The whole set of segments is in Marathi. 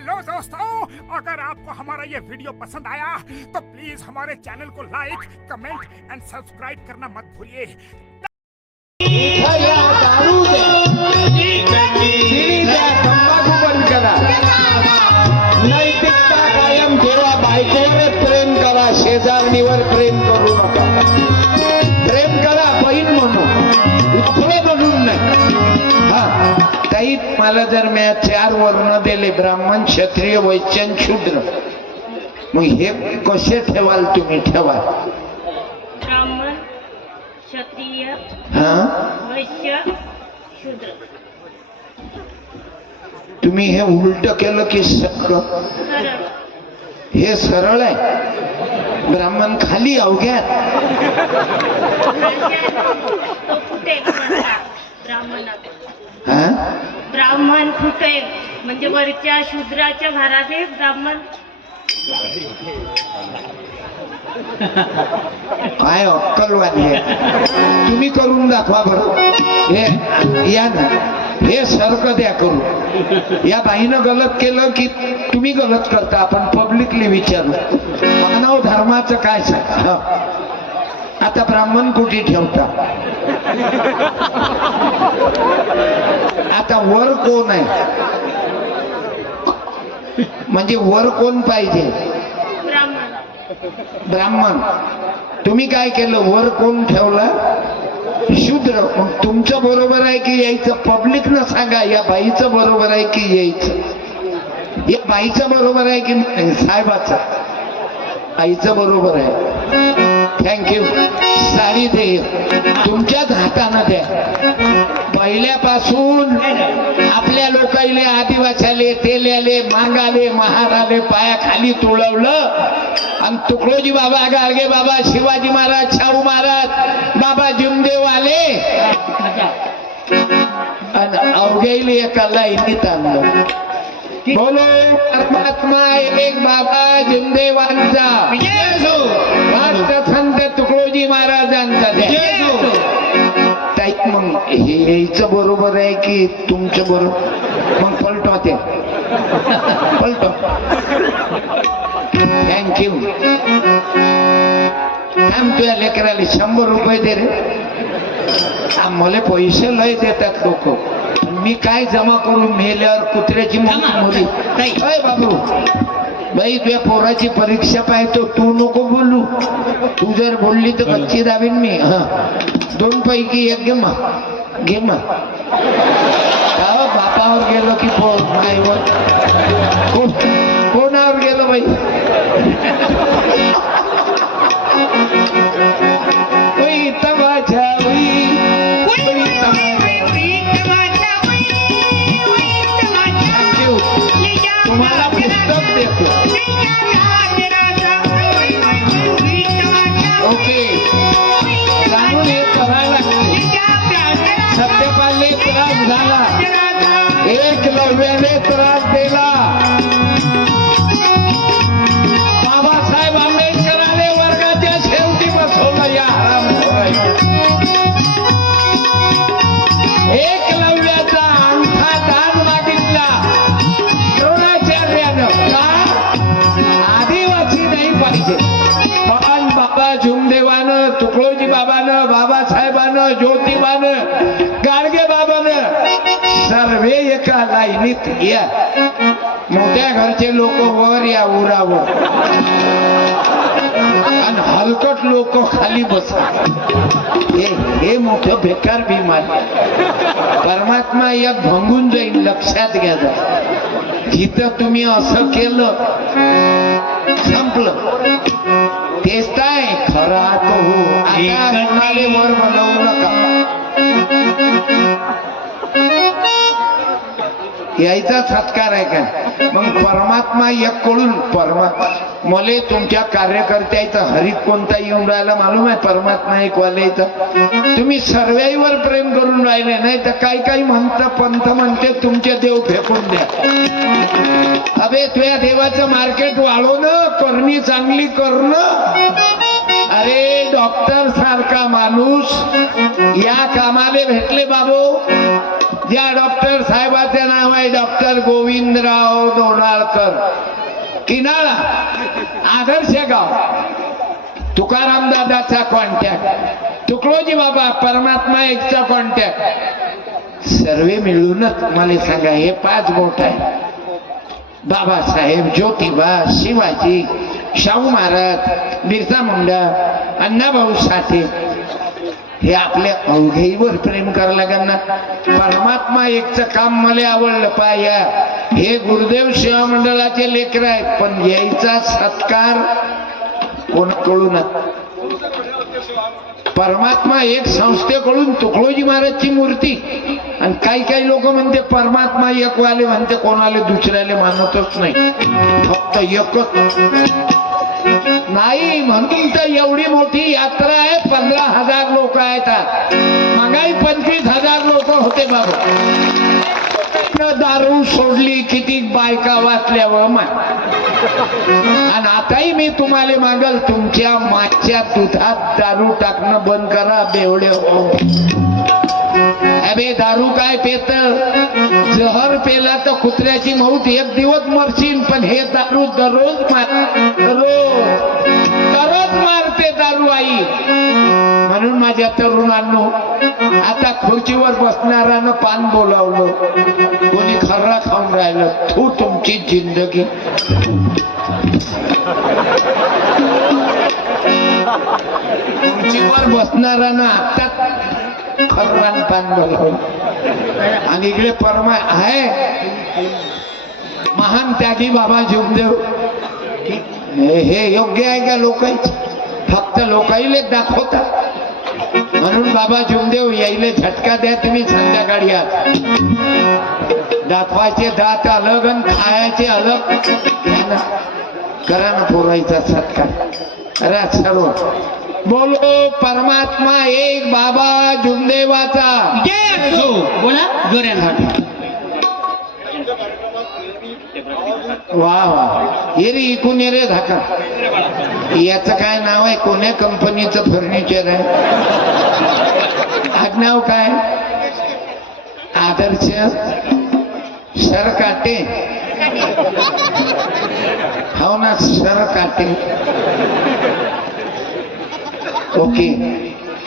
हेलो दोस्तों, अगर आपको हमारा ये वीडियो पसंद आया तो प्लीज हमारे चैनल को लाइक, कमेंट एंड सब्सक्राइब करना मत भूलिए। नैतिकता कायम ठेवा, बायकोवर प्रेम करा, शेजारणीवर प्रेम करू नका. प्रेम करा बहीण म्हणून, लफडे म्हणून नाही. हा ताई, मला जर मी 4 वर्ण दिले, ब्राह्मण, क्षत्रिय, वैश्य, शूद्र, मग हे कसे ठेवाल तुम्ही? ठेवा ब्राह्मण, क्षत्रिय, हा. वैश्य, शूद्र. तुम्ही हे उलट केलं की सरळ? सरळ. हे सरळ आहे. ब्राह्मण खाली अवघ्यात. तो कुठे ब्राह्मणात? हा, ब्राह्मण कुठे म्हणजे वरच्या शूद्राच्या घरात आहे ब्राह्मण. काय अक्कलवादी आहे. तुम्ही करून दाखवा बरं. हे या ना, हे सारखं द्या करू. या बाईनं गलत केलं की तुम्ही गलत करता? आपण पब्लिकली विचारू. मानव धर्माचं काय सांग. आता ब्राह्मण कुठे ठेवता? आता वर कोण आहे? म्हणजे वर कोण पाहिजे? ब्राह्मण. ब्राह्मण. तुम्ही काय केलं? वर कोण ठेवला? शूद्र. मग तुमचं बरोबर आहे की यायचं? पब्लिक न सांगा. या बाईचं बरोबर आहे की यायचं? या बाईचं बरोबर आहे की साहेबाचं? आईचं बरोबर आहे. थँक्यू. साडी दे, तुमच्याच हाताने द्या. पहिल्यापासून आपल्या लोकाईले, आदिवासीले, तेल्याले, मांगाले, महाराले पायाखाली तुळवलं. आणि तुकडोजी बाबा, गाडगे बाबा, शिवाजी महाराज, शाहू महाराज, बाबा जिमदेव आले आणि अवघ्याईले एका लाईनीत आणलं. बोलो परमात्मा एक बाबा जिमदेवांचा, राष्ट्रसंत तुकडोजी महाराजांचा. मग हे यायचं बरोबर आहे की तुमचं बरोबर? मग पलटो ते, पलटो. थँक्यू. थांब, तुझ्या लेकराला 100 रुपये दे रे. मला पैसे लय देतात लोक. मी काय जमा करून मेल्यावर कुत्र्याची मुली? बाबू बाई, तुझ्या पोराची परीक्षा पाहतो, तू नको बोलू. तू जर बोलली तर कच्ची दाबीन मी. हा, 2 पैकी 1 घे मग. घे मग. बापावर गेलो की माईवर कोणावर गेलो बाई? तुम्हाला पुस्तक देतो. ओके, जाणून हे करायला लागते. सत्यपालने त्रास झाला, एकलव्याने त्रास दिला, बाबासाहेब आंबेडकरांनी वर्गाच्या शेवटी बसवलं. या एकलव्याचा अंगठा दान मागितला द्रोणाचार्यानं. का? आदिवासी नाही पाहिजे. पण बाबा जुमदेवानं, तुकडोजी बाबानं, बाबासाहेबानं, ज्योतिबानं, गाडगे बाबानं सर्वे एका लाईनीत या. मोठ्या घरचे लोक वर या उरावर आणि हलकट लोक खाली बसा. हे मोठं बेकार बिमार. परमात्मा या भंगून जाईल, लक्षात घ्या. जिथं तुम्ही असं केलं संपलं. तेच काय खरा तो हो. आता कोणाले वर बनवू नका. यायचा सत्कार आहे का? मग परमात्मा एक कळून मले तुमच्या कार्यकर्त्याचा हरिक कोणता येऊन राहिला मालूम आहे? परमात्मा एक वाल्याचा. तुम्ही सर्वांवर प्रेम करून राहिले नाही तर काही म्हणतं, पंथ म्हणते तुमचे देव फेकून द्या. अबे, तुझ्या देवाचं मार्केट वाढवणं, करणी चांगली करणं. अरे, डॉक्टर सारखा माणूस या कामाले भेटले बाबू. ज्या डॉक्टर साहेबाचे नाव आहे डॉक्टर गोविंदराव दोनाळकर, किनाळा, आदर्श गाव, तुकाराम दादाचा कॉन्टॅक्ट, तुकडोजी बाबा परमात्मा एकचा कॉन्टॅक्ट, सर्वे मिळूनच मला सांगा हे 5 बोट आहे. बाबासाहेब, ज्योतिबा, शिवाजी, शाहू महाराज, बिरसा मुंडा, अण्णाभाऊ साठे, हे आपल्या अवघेवर प्रेम करायला लागेल ना. परमात्मा एकचं काम मला आवडलं पाया. हे गुरुदेव सेवा मंडळाचे लेकर आहेत, पण यायचा सत्कार कोणाकडून? परमात्मा एक संस्थेकडून तुकडोजी महाराजची मूर्ती. आणि काही काही लोक म्हणते परमात्मा एक वाले, म्हणते कोणाले दुसऱ्याले मानतच नाही, फक्त एकच नाही. म्हणून तर एवढी मोठी यात्रा आहे, 15,000 लोक आहेत. मागाई 25,000 लोक होते बाबा. दारू सोडली, किती बायका वाचल्या व मा. आणि आताही मी तुम्हाला मागल, तुमच्या मागच्या दुधात दारू टाकणं बंद करा बेवडे हो. अबे दारू काय पेत? जहर पेला तर कुत्र्याची मौत, एक दिवस मरशील. पण हे दारू दररोज मारते दारू आई. म्हणून माझ्या तरुणांनो, आता खुर्चीवर बसणाऱ्यानं पान बोलावलं, कोणी खर्रा खाऊन राहिलं. तू तुमची जिंदगी. खुर्चीवर बसणाऱ्यानं आता खर्रान पान बोलावलं. आणि इकडे परमा आहे महान त्यागी बाबा जुमदेव. हे योग्य आहे का? लोकांच फक्त लोकाईले दाखवतात. म्हणून बाबा जुमदेव यायले झटका द्या तुम्ही संध्याकाळी. आज दाखवायचे दात अलग आणि खायचे अलग. करा ना पोरायचा सत्कार. अरे सर्व बोलो परमात्मा एक बाबा जुमदेवाचा बोला जोऱ्यानं. वा वा, ये रे इकून ये रे धाका. याचं काय नाव आहे? कोण्या कंपनीचं फर्निचर आहे? आडनाव काय? आदर्श सरकाटे. हो ना, सरकाटे. ओके.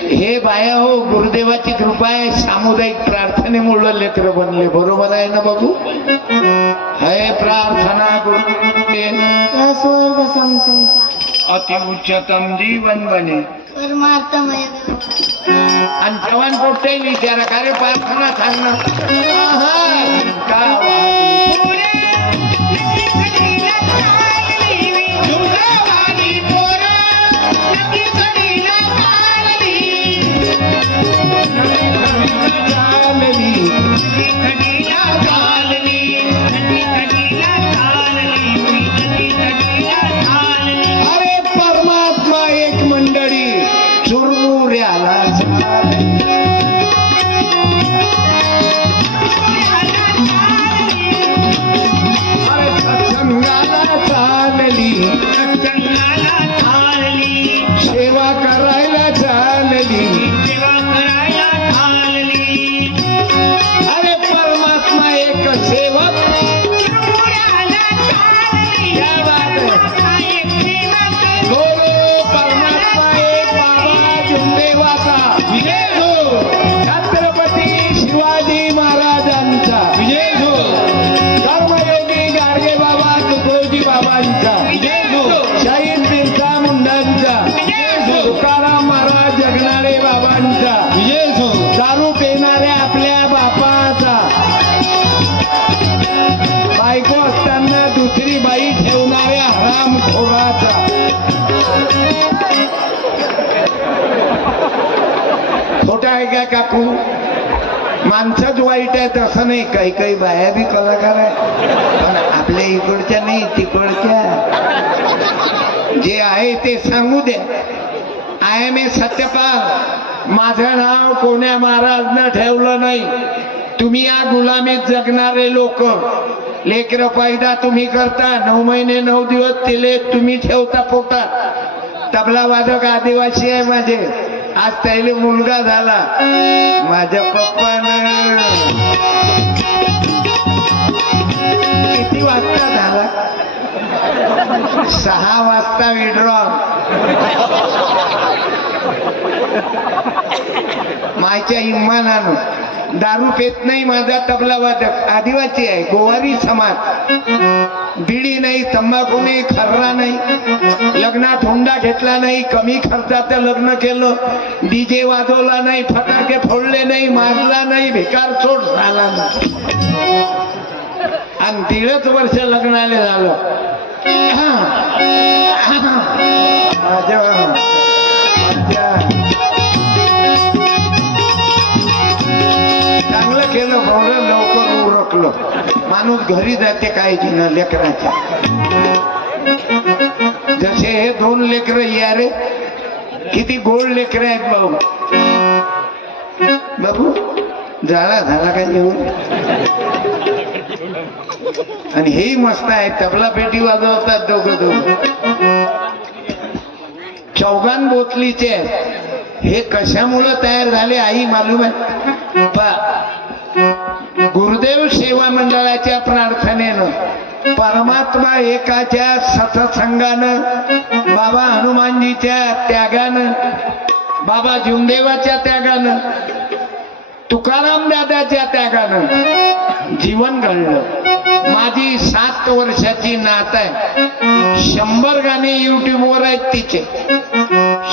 हे बाया हो, गुरुदेवाची कृपा आहे. सामुदायिक प्रार्थनेमुळे लेकर बनले. बरोबर आहे ना बाबू? हे प्रार्थना स्वर्ग संसार अति उच्चतम जीवन बने. परमार्थमय आणि जवान कोणत्याही विचारा का रे प्रार्थना सांगणं. अरे परमात्मा एक मंडळी चुरमुऱ्याला अरे सत्संगाला चालली, सेवा करायला चालली. अरे परमात्मा एक सेवक. क्या बात है. बोलो परमात्मा एक बाबा जुमदेवाचा विजय हो. छत्रपती शिवाजी महाराजांचा विजय हो. कर्मयोगी गाडगे बाबा तुकडोजी बाबांचा विजय हो. शहीद बिरसा मुंडांचा विजय हो. तुकाराम महाराज जगनाळे बाबांचा विजय हो. दारू पिणाऱ्या आपल्या बापाचा, बायको असताना दुसरी बाई ठेवणाऱ्या हरामखोराचा. खोटा आहे का काकू? माणसंच वाईट आहेत असं नाही. काही काही बाया बी कलाकार आहे, पण आपल्या इकडच्या नाही, तिकडच्या. जे आहे ते सांगू द्या. I am A Satyapal. माझं नाव कोण्या महाराजनं ठेवलं नाही. तुम्ही या गुलामीत जगणारे लोक. लेकरं पैदा तुम्ही करता, 9 महिने 9 दिवस तिले तुम्ही ठेवता पोटात. तबला वादक आदिवासी आहे माझे. आज त्याला मुलगा झाला. माझ्या पप्पानं 6 वाजता विड्रॉल. माझ्या इमानानं दारू पेत नाही माझा तबला वादक, आदिवासी आहे, गोवारी समाज, बिडी नाही, तंबाखू नाही, खर्रा नाही, लग्नात हुंडा घेतला नाही, कमी खर्चाचं लग्न केलं, डीजे वाजवला नाही, फटाके फोडले नाही, मारला नाही, भिकार चोट झाला नाही, आणि 1.5 वर्ष लग्नाला झालं. चांगलं केलं भाऊ, लवकर उरकलं. माणूस घरी जाते काळजीनं लेकराच्या. जसे हे 2 लेकर या रे, किती गोड लेकर आहेत भाऊ. बाबू झाला काय जेवण. आणि हेही मस्त आहे, तबला पेटी वाजवतात दोघं. चौघान बोतलीचे हे कशामुळे तयार झाले आई मालूम आहे. गुरुदेव सेवा मंडळाच्या प्रार्थनेनं, परमात्मा एकाच्या सत्संगानं, बाबा हनुमानजीच्या त्यागानं, बाबा जीवदेवाच्या त्यागानं, तुकाराम दादाच्या त्यागानं जीवन घडलं. माझी 7 वर्षाची नात आहे. 100 गाणे युट्यूबवर आहेत तिचे.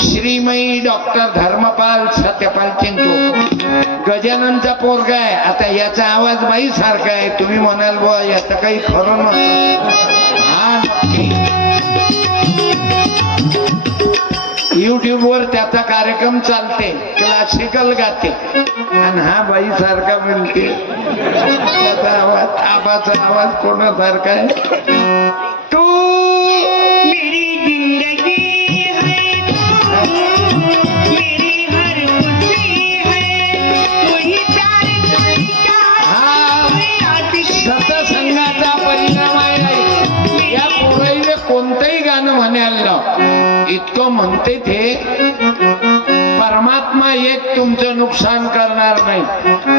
श्रीमयी डॉक्टर धर्मपाल सत्यपाल चिंचोक, गजाननचा पोरगा आहे. आता याचा आवाज बाई सारखा आहे. तुम्ही म्हणाल बुवा याचं काही खरं नसतं. हा नक्की युट्यूबवर त्याचा कार्यक्रम चालते, क्लासिकल गाते, आणि हा बाई सारखा म्हणते. त्याचा आवाज, आबाचा आवाज कोणासारखा आहे. तू मेरी जिंदगी है, मेरी हर खुशी है, तूही प्यार तूही चाहत. हा सत्संगाचा परिणाम आहे. या पोराईने कोणतंही गाणं म्हणायला इतकं म्हणते ते, परमात्मा एक तुमचं नुकसान करणार नाही,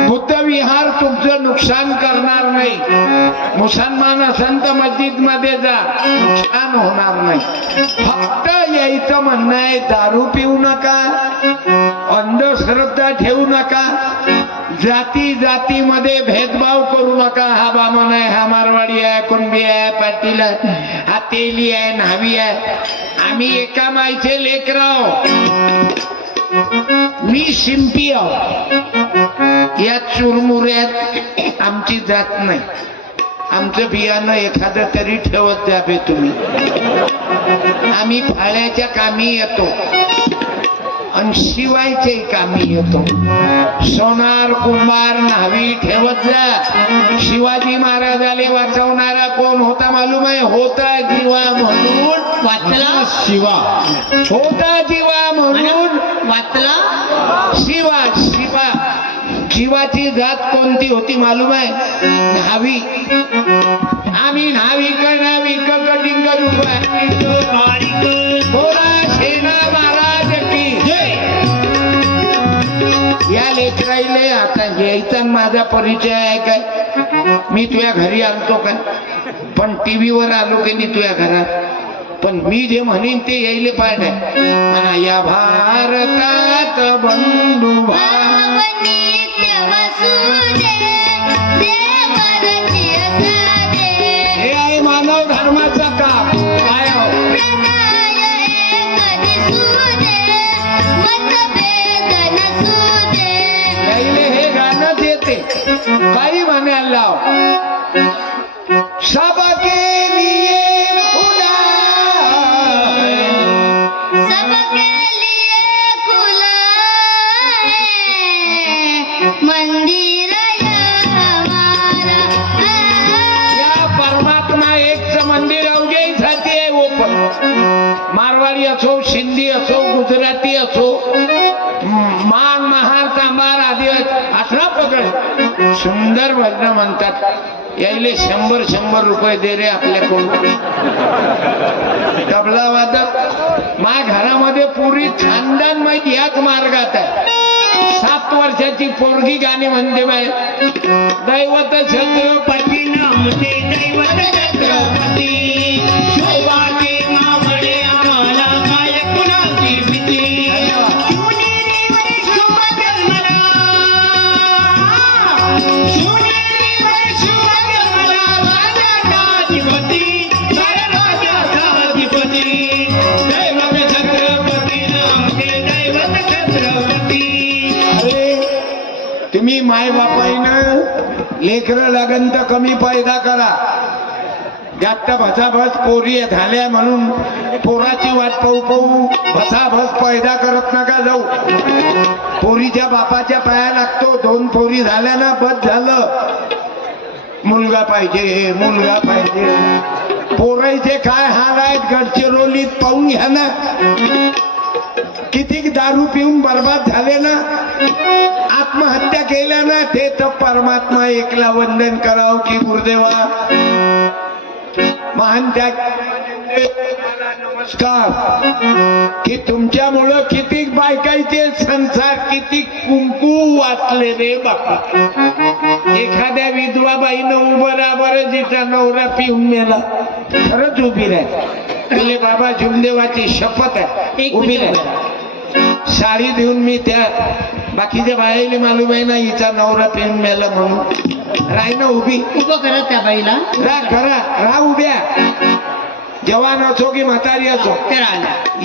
बुद्ध विहार तुमचं नुकसान करणार नाही, मुसलमान संत मस्जिद मध्ये जा, नुकसान होणार नाही. फक्त यायचं म्हणणं आहे, दारू पिऊ नका, अंधश्रद्धा ठेवू नका, जाती जातीमध्ये भेदभाव करू नका. हा बामण आहे, हा मारवाडी आहे, कुणबी आहे, पाटील आहे, हा तेली आहे, न्हावी आहे. आम्ही एका मायचे लेकराव. मी शिंपी आहो. या चुरमुऱ्यात आमची जात नाही. आमचं बियाणं एखादं तरी ठेवत जावे तुम्ही. आम्ही फाळ्याच्या कामी येतो आणि शिवायचे कामी येतो. सोनार कुंभार न्हावी ठेवत जा. शिवाजी महाराजाले वाचवणारा कोण होता मालूम आहे? होता जीवा म्हणून वाचला शिवा. होता जीवा म्हणून वाचला शिवा. शिवा जीवाची जात कोणती होती मालूम आहे? न्हावी. आम्ही न्हावी न्हावी कटिंग सेना महाराज की जय. या लेकराईले आता यायचा माझा परिचय आहे काय? मी तुझ्या घरी आलतो काय? पण टीव्हीवर आलो की नाही तुझ्या घरात? पण मी जे म्हणेन ते यायले पाहिजे. या भारतात बंधू हे आहे मानव धर्माचा काम. काय यायले हे गाणं देते काही म्हणायला लाव. सबके लिए खुला है, सबके लिए खुला है मंदिर हमारा. या परमात्मा एकच मंदिर अवघे साठी आहे ओपन. मारवाडी असो, सिंधी असो, गुजराती असो, मान महार तांबार आदिवासी 18 पकड सुंदर भजन म्हणतात. यायले 100 रुपये दे रे आपल्याकडून. तबला वादक मा घरामध्ये पुरी खानदान माहिती याच मार्गात आहे. 7 वर्षाची पोरगी गाणी म्हणते बाय दैवत छत्रपती नामते दैवत छत्रपती शोभाचे नामडे आम्हाला काय कुणाची भीती तुम्ही माय बापाईनं लेकरं लगन तर कमी पैदा करा जास्त भसाभस पोरी झाल्या म्हणून पोराची वाट पाहू पाहू भसाभस पैदा करत नका जाऊ पोरीच्या बापाच्या पाया लागतो 2 पोरी झाल्या ना बस झालं मुलगा पाहिजे मुलगा पाहिजे पोराईचे काय हाल आहेत गडचिरोलीत पाहून घ्या ना किती दारू पिऊन बर्बाद झाले ना आत्महत्या केल्या ना ते तर परमात्मा एकला वंदन करावं की गुरुदेवा महान त्याग नमस्कार की तुमच्यामुळं किती बायकाईचे संसार किती कुंकू वाचले रे बापा एखाद्या विधवा बाईनं उभं राहा बरं जिचा नवरा पिऊन मेला खरंच उभी राह तुले बाबा झुमदेवाची शपथ आहे उभी राह साडी देऊन मी त्या बाकीच्या बाईला मालूम आहे ना हिचा नवरा पिऊन मेला म्हणून राही ना उभी उभं करत त्या बाईला राहा उभ्या जवान असो की म्हातारी असो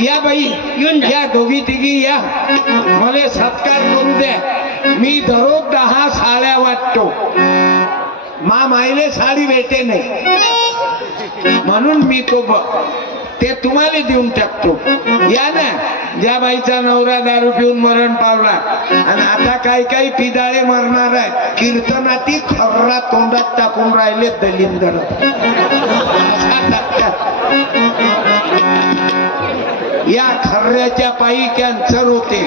या बाई येऊन जा. या दोघी तिघी या मला सत्कार करू द्या मी दररोज 10 साड्या वाटतो मायले साडी भेटे नाही म्हणून मी तो ते तुम्हाला देऊन टाकतो या ना ज्या बाईचा नवरा दारू पिऊन मरण पावला आणि आता काही पिदाळे मरणार आहे कीर्तनाती खर्रा तोंडात टाकून राहिले दलिंदर या खर्ऱ्याच्या पायी कॅन्सर होते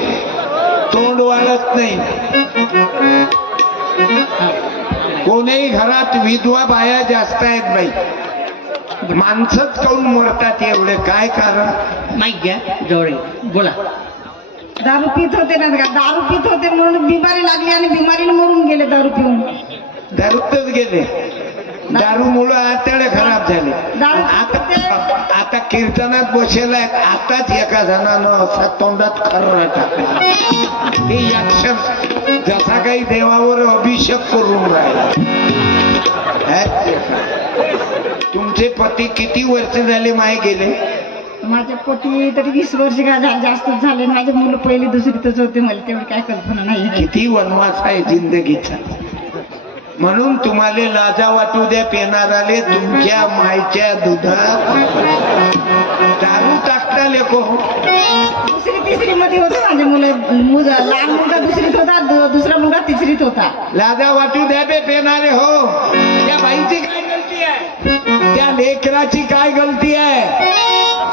तोंड वाढत नाही कोणीही घरात विधवा बाया जास्त आहेत बाई माणसंच काऊन मरतात एवढे काय कारण माईक घ्या जवळ बोला दारू पित होते ना दारू पित होते म्हणून बिमारी लागली आणि बिमारीने मरून गेले दारू पिऊन दारूतच गेले दारूमुळं आतडे खराब झाले आता कीर्तनात बसेल आहेत आताच एका जणानं असा तोंडात खर्रा टाकला हे अक्षर जसा काही देवावर अभिषेक करून राहिला तुमचे पती किती वर्ष झाले माय गेले माझ्या पोटी तरी 20 वर्ष जास्त झाले माझे मुलं पहिली दुसरीतच होते मला तेवढी काय कल्पना नाही किती वनवास आहे जिंदगीचा म्हणून तुम्हाला लाजा वाटू द्या पेनाराले तुमच्या मायच्या दुधात दारू टाकता लेको 2री-3री मध्ये होते माझे मुलं लहान मुलगा 2रीत होता दुसरा मुलगा 3रीत होता लाजा वाटू द्या बे पेनारे हो त्या बाईची काय गलती आहे त्या लेकराची काय गलती आहे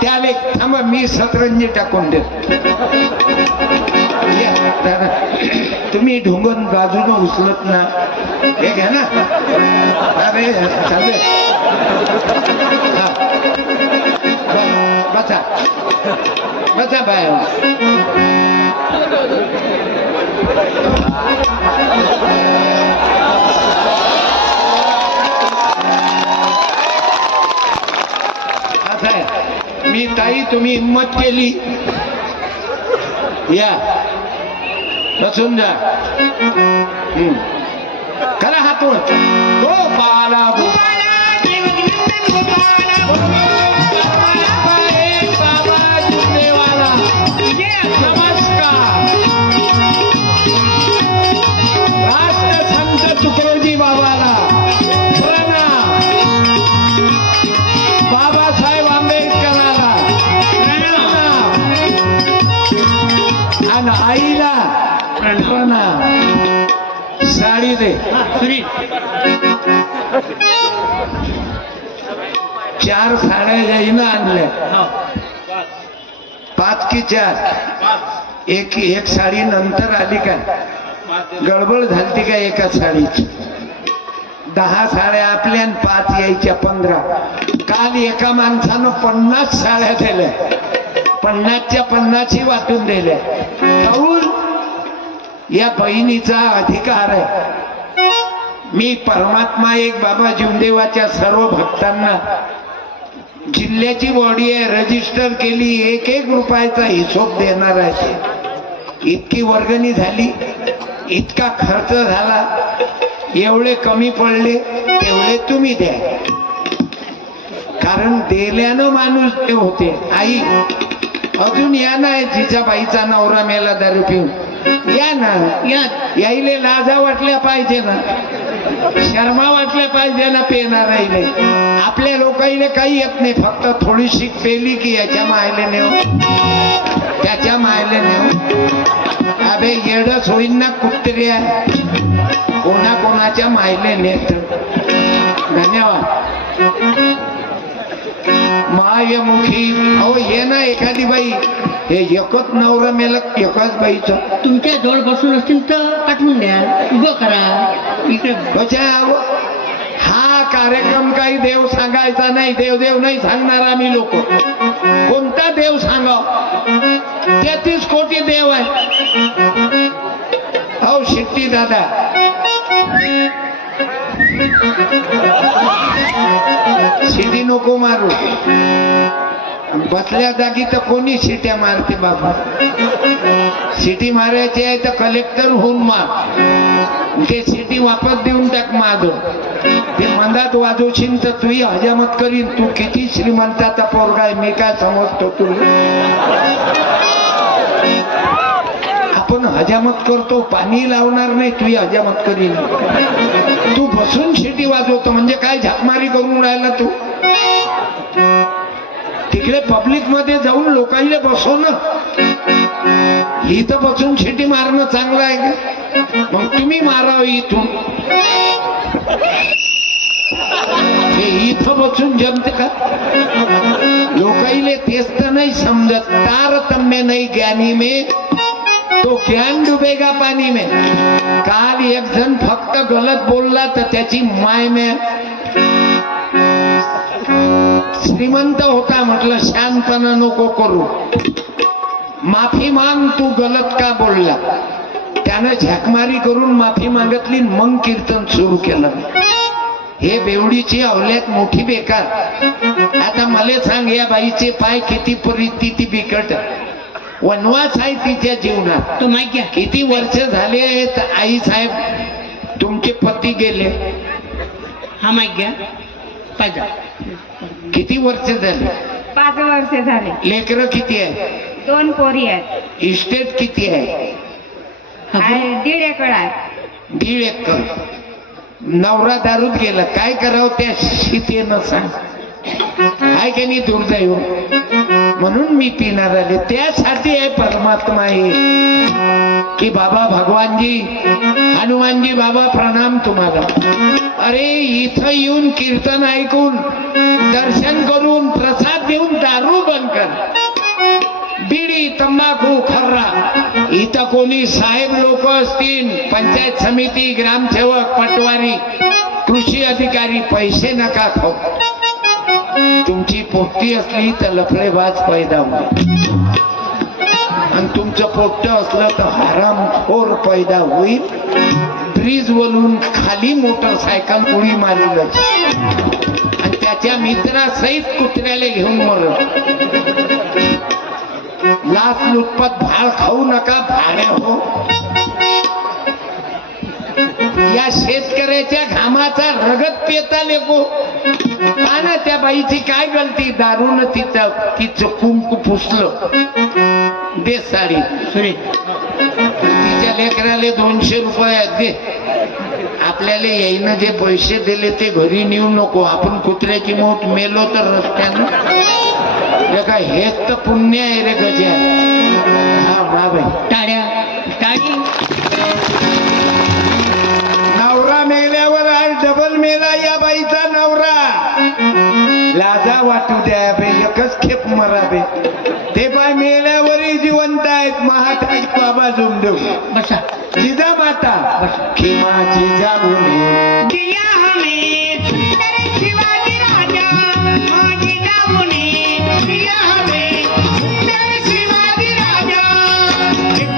त्या थांबा मी सतरंजी टाकून देतो तुम्ही ढोंगण बाजून उचलत ना हे घ्या ना अरे चालेल बसा बसा बाय असं आहे मी ताई तुम्ही हिंमत केली या बसून जा करा हातून गोपाला गोपाला बाबा देवाला नमस्कार राष्ट्रसंत तुकडोजी बाबाला प्रणाम बाबासाहेब आंबेडकराला प्रणाम आणि आईला प्रणाम साडी दे सुनील 4 साड्या जाईनं आणल्या 5 की 4 एक साडी नंतर आली का गडबड झाली का एका साडीची 10 साड्या आपल्या 5 यायच्या 15 काल एका माणसानं 50 साड्या दिल्या 50च्या 50 वाटून दिल्या काऊन या बहिणीचा अधिकार आहे. मी परमात्मा एक बाबा जीवदेवाच्या सर्व भक्तांना जिल्ह्याची बॉडी आहे, रजिस्टर केली, 1-1 रुपयाचा हिशोब देणार आहे. ते इतकी वर्गणी झाली, इतका खर्च झाला, एवढे कमी पडले तेवढे तुम्ही द्या. कारण दिल्यानं माणूस ते होते. आई अजून या ना, जिजाबाईचा नवरा मेला दारू पिऊन, या ना. याईले लाजा वाटल्या पाहिजे ना, शर्मा वाटल्या पाहिजे ना पेनाराईले. आपल्या लोकाईले काही येत नाही, फक्त थोडीशी पेली की याच्या मायले नेऊ, त्याच्या मायले नेऊ. अबे येडच होईन ना कुत्र्या, कोणाच्या मायले नेत. धन्यवाद. मायमुखी अहो ये ना एखादी बाई, हे एकच नवरा मेला एकाच बाईचं. तुमच्या जवळ बसून असतील तर पाठवून द्या, उभं करा इकडे. हा कार्यक्रम काही देव सांगायचा नाही, देव नाही सांगणार आम्ही लोक. कोणता देव सांगा? 33 कोटी देव आहे. हो शेट्टी दादा, शिडी नको मारू. बसल्या जागी तर कोणी शिट्या मारते बाबा. शिटी मारायची आहे तर कलेक्टर होऊन मार, ते शिटी वापस देऊन टाक. माझं ते मंदात वाजवशील तर तूही हजामत करीन. तू किती श्रीमंताचा पोरगा आहे मी काय समजतो तुला. आपण हजामत करतो, पाणी लावणार नाही, तूही हजामत करीन. तू बसून शिटी वाजवतो म्हणजे काय झाकमारी करून राहिला तू. तिकडे पब्लिक मध्ये जाऊन लोकांना बसव ना. इथं बसून शिटी मारणं चांगलं आहे का? मग तुम्ही मारावं इथून. हे इथं बसून जमते का? लोकाईले तेच तर नाही समजत. तारतम्य नाही ज्ञानी में तो ज्ञान डुबेगा पाणी में. काल एक जण फक्त गलत बोलला तर त्याची माय में श्रीमंत होता, म्हटलं शांतपणा नको करू, माफी माग, तू गलत का बोलला. त्यानं झकमारी करून माफी मागितली, मग कीर्तन सुरू केलं. हे बेवडीची अवल्यात मोठी बेकार. आता मला सांग, या बाईचे पाय किती परिस्थिती बिकट, वनवास आहे तिच्या जीवनात. तो माहिती घ्या. किती वर्ष झाले आहेत आई साहेब तुमचे पती गेले? हा माहिती घ्या. पाहिजे किती वर्ष झाले? 5 वर्ष झाले. लेकरं किती आहे? 2 पोरी आहेत. इस्टेट किती आहे? 1.5 एकर आहे. 1.5 एकर. नवरा दारूत गेला, काय करावं त्या शितेनं सांग. आहे की नाही दुर्दैव? म्हणून मी पिणार आले. त्यासाठी आहे परमात्मा आहे की बाबा भगवानजी, हनुमानजी बाबा प्रणाम तुम्हाला. अरे इथं येऊन कीर्तन ऐकून, दर्शन करून, प्रसाद देऊन दारू बंद कर. बिडी, तंबाखू, खर्रा. इथं कोणी साहेब लोक असतील, पंचायत समिती, ग्रामसेवक, पटवारी, कृषी अधिकारी, पैसे नका खाऊ. तुमची पोट्टी असली तर लफडेबाज पैदा होईल, आणि तुमचं पोट्ट असलं तर हरामखोर पैदा होईल. ब्रिज वरून खाली मोटरसायकल उडी मारली आणि त्याच्या मित्रासहित कुत्र्याला घेऊन मरल. लाच लुटपत भाळ खाऊ नका, भाड्या हो. या शेतकऱ्याच्या घामाचा रगत पेता लेको. ना त्या बाईची काय गलती? दारून तिचं कुंकू पुसलं. दे साडी सुरे, तिच्या लेकराले 200 रुपये दे. आपल्याला येईन जे पैसे दिले ते घरी नेऊ नको. आपण कुत्र्याची मोठ मेलो तर रस्त्यानं का हेच तर पुण्य आहे रे गजा. हा बाबाई टाळ्या टाळी. नवरा मेल्यावर आज डबल मेला या बाईचा नवरा. लाजा वाटू द्या बे, एकच खेप मरा बे. ते बाय मेल्यावरही जिवंत आहेत. महाताज बाबा जुमदेव बसा. जिजा माता खिमा जिजा बोले दिया हमें सुंदर शिवाजी राजा, माझी जाऊने दिया हमें सुंदर शिवाजी राजा.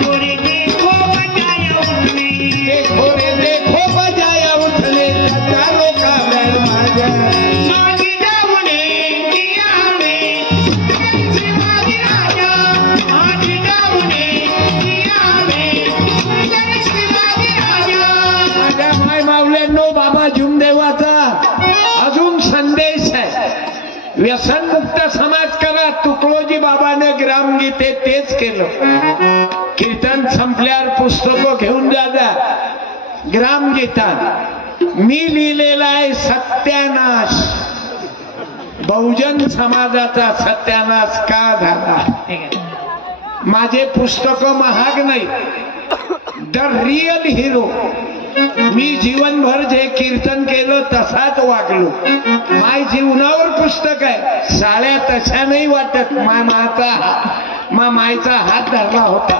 गोरे देखो बजायो व्यसनमुक्त समाज करा. तुकडोजी बाबाने ग्रामगीते तेच केलं. कीर्तन संपल्यावर पुस्तकं घेऊन जा. ग्रामगीता मी लिहिलेला आहे सत्यानाश. बहुजन समाजाचा सत्यानाश का झाला. माझे पुस्तक महाग नाही. The real hero. मी जीवनभर जे कीर्तन केलं तसाच वागलो. माय जीवनावर पुस्तक आहे. साड्या तशा नाही वाटत. मायचा हात धरला होता.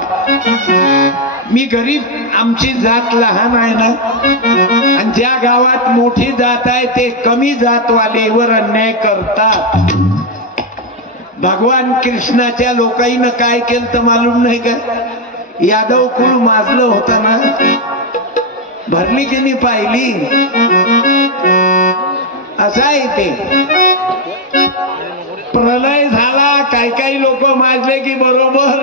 मी गरीब. आमची जात लहान आहे ना. आणि ज्या गावात मोठी जात आहे ते कमी जातवालेवर अन्याय करतात. भगवान कृष्णाच्या लोकांनी काय केलं तर मालूम नाही का. यादव कुळ माजलं होतं ना. भरली की नाही पाहिली. असं आहे ते. प्रलय झाला. काही लोक माजले की बरोबर.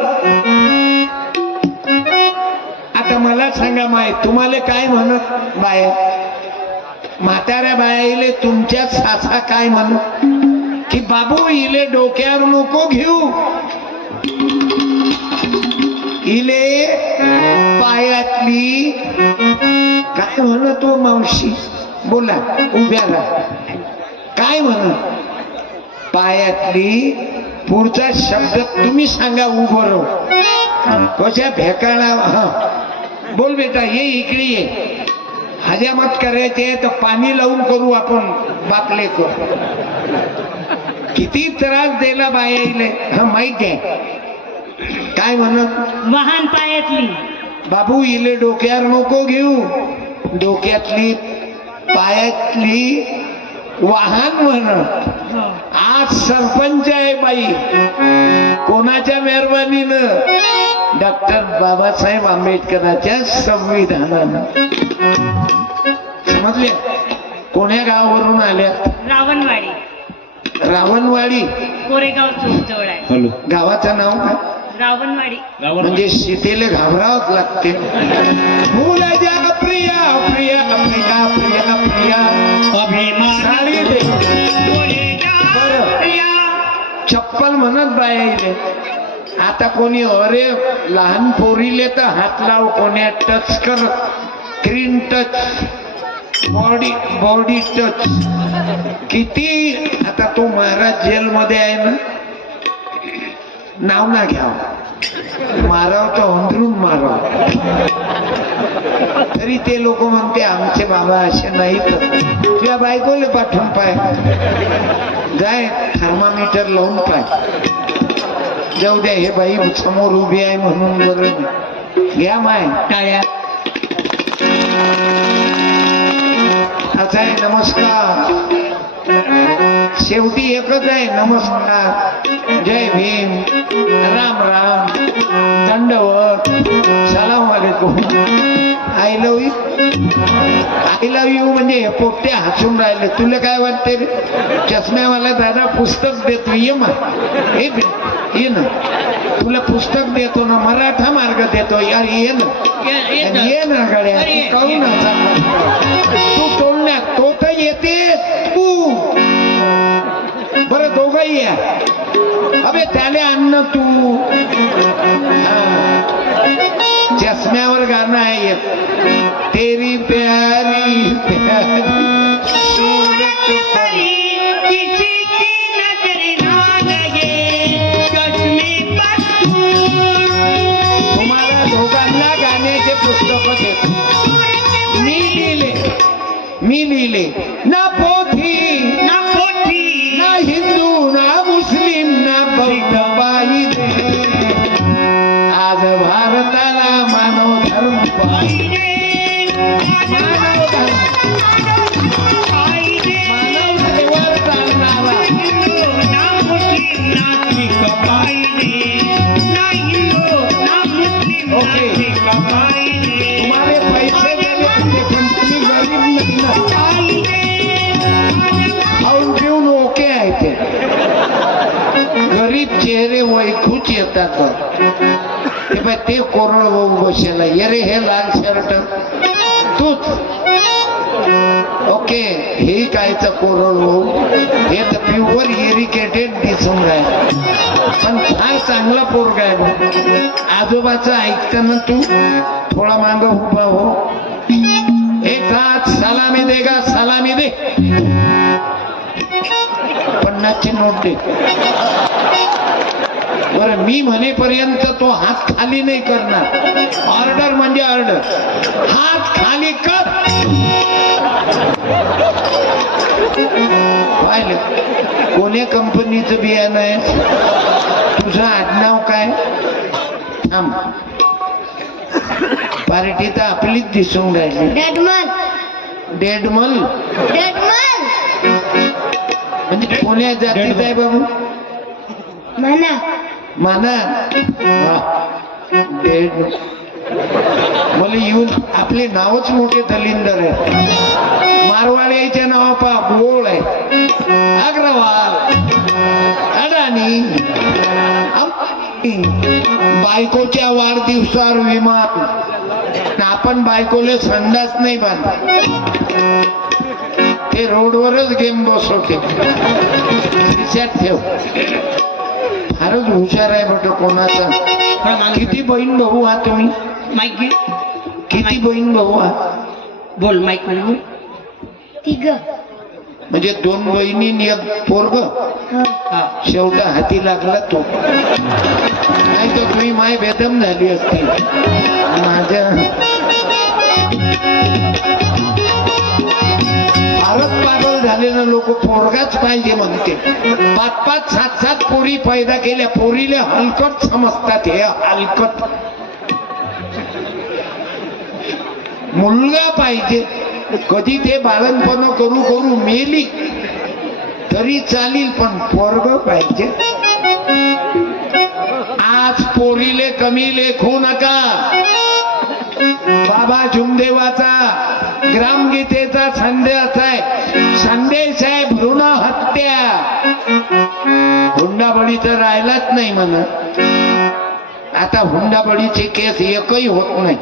आता मला सांगा माय तुम्हाला काय म्हणत बाया. म्हाताऱ्या बायाले तुमच्या सासा काय म्हणत की बाबू इले डोक्यावर नको घेऊ. इले पायातली काय म्हणत तो मावशी बोला उभ्या राहा. काय म्हणत पायातली. पुढचा शब्द तुम्ही सांगा उभं राहू. कशा भेकाळा. हा बोल बेटा ये इकडे ये. हजामत करायचे तर पाणी लावून करू आपण. बापले करू. किती त्रास दिला बायाले. हा माहित आहे. काय म्हणत वाहन पायातली. बाबू इले डोक्यावर नको घेऊ. डोक्यातली पायातली वाहन म्हणत. आज सरपंच आहे बाई. कोणाच्या मेहरबानीनं डॉक्टर बाबासाहेब आंबेडकरांच्या संविधानानं. समजले. कोण्या गावावरून आल्या. रावणवाडी. रावणवाडी कोरेगाव जवळ आहे. गावाचं नाव काय. रावणवाडी. म्हणजे सीतेला घाबरावच लागते. फुला जा प्रिया प्रिया प्रिया प्रिया प्रिया साडी दे. चप्पल म्हणत बायाले. आता कोणी अरे लहान पोरीले तर हात लाव. कोण्या टच कर. Screen touch body touch. किती. आता तो महाराज जेलमध्ये आहे ना. नाव ना घ्यावं. माराव तर अंधरून माराव. तरी ते लोक म्हणते आमचे बाबा असे नाही. तर तुझ्या बायकोले पाठवून पाय. जाय थर्मामीटर लावून पाय. जाऊ द्या हे बाई समोर उभी आहे म्हणून बरं. घ्या माय टाळ्या. असं आहे. नमस्कार. शेवटी एकच आहे. नमस्कार. जय भीम. राम राम. दंडवत. सलाम वालेकुम. I love you. I love you म्हणजे हे पोपटे हसून राहिले. तुला काय वाटते रे. चष्म्यावाला दादा पुस्तक देतो. ये मा ये ना. तुला पुस्तक देतो ना. मराठा मार्ग देतो. यार ये ना. ये ना गड्या. काहून तू तोडण्यात. तो तर येते तू. बरं दोघंही या. अबे त्याले अन्न तू. चष्म्यावर गाणं आहे एक. तेरी प्यारी प्यारी सूरत परी किसी की नजर ना लगे चश्मे पर तू. तुम्हाला दोघांना गाण्याचे पुस्तक देतो. मी लिहिले ना पोथी ना हिंदू ना मुस्लिम ना बौद्ध बाई दे. आज भारताला मानव धर्म पाहिजे. मानव धर्म. मानव सेवेवर चालणारा. ना मुस्लिम ना शिख पाहिजे. ना हिंदू ना मुस्लिम ना शिख पाहिजे. तुम्हाला पैसे दिले पण तुम्ही गरीब नाही ना. खाऊन पिऊन ओके आहे ते. गरीब चेहरे वैखूच येतात. ते कोरळ होऊन बसेला. ये रे हे लाल शर्ट तूच. ओके हे कायचं कोरळ होऊ. हे तर प्युअर एरी एज्युकेटेड दिसून राहिला, पण फार चांगला पोरगा आहे. आजोबाचं ऐकताना तू थोडा मांग उभा हो. एक हात सलामी देगा, सलामी दे. 50ची नोट दे. बरं, मी म्हणेपर्यंत तो हात खाली नाही करणार. ऑर्डर म्हणजे ऑर्डर. हात खाली कर. पाहिलं कोण्या कंपनीचं बियाणं आहे? तुझं आडनाव काय? थांब, पार्टी तर आपलीच दिसून राहिली. डेडमन डेडमल डेडमन म्हणजे कोण्या जातीत आहे बाबू? म्हणा माना. डेड मला येऊन आपले नावच मोठे दलिंदर आहे. मारवाड्याच्या नावा पा गोळ आहे, अग्रवाल, अडाणी, बायकोच्या वाढदिवसावर विमान. आपण बायकोले संडास नाही बांधत, ते रोडवरच गेम बसवते. खिशात ठेव. फारच हुशार आहे बट कोणाचा. किती बहीण भाऊ आहात तुम्ही? माईक घे. किती बहीण भाऊ आहात? बोल माईक मध्ये बोल. तिघ म्हणजे 2 बहिणी आणि 1 पोरग. हा. शेवटा हाती लागला तो. नाही तर तुम्ही माय बेदम झाली असती. माझ्या फारच पागल झालेलं लोक पोरगाच पाहिजे म्हणते. 5-5, 7-7 पोरी पैदा केल्या. पोरीला हलकट समजतात. हे हलकट. मुलगा पाहिजे. कधी ते बाळणपण करू करू मेली तरी चालील, पण पोरग पाहिजे. आज पोरीले कमी लेखू नका. बाबा झुमदेवाचा ग्रामगीतेचा संदेश आहे भ्रूण हत्या. हुंडाबळी तर राहिलाच नाही म्हणा. आता हुंडाबळीचे केस एकही होत नाही.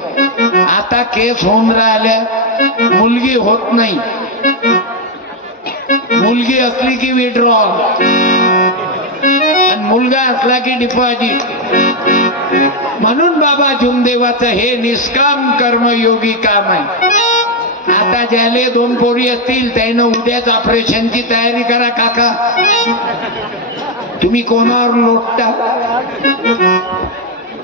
आता केस होऊन राहिल्या, मुलगी होत नाही. मुलगी असली की विड्रॉल आणि मुलगा असला की डिपॉझिट. म्हणून बाबा झुमदेवाचं हे निष्काम कर्मयोगी काम आहे. आता ज्याले 2 पोरी असतील त्यानं उद्याच ऑपरेशनची तयारी करा. काका तुम्ही कोणावर लोटता?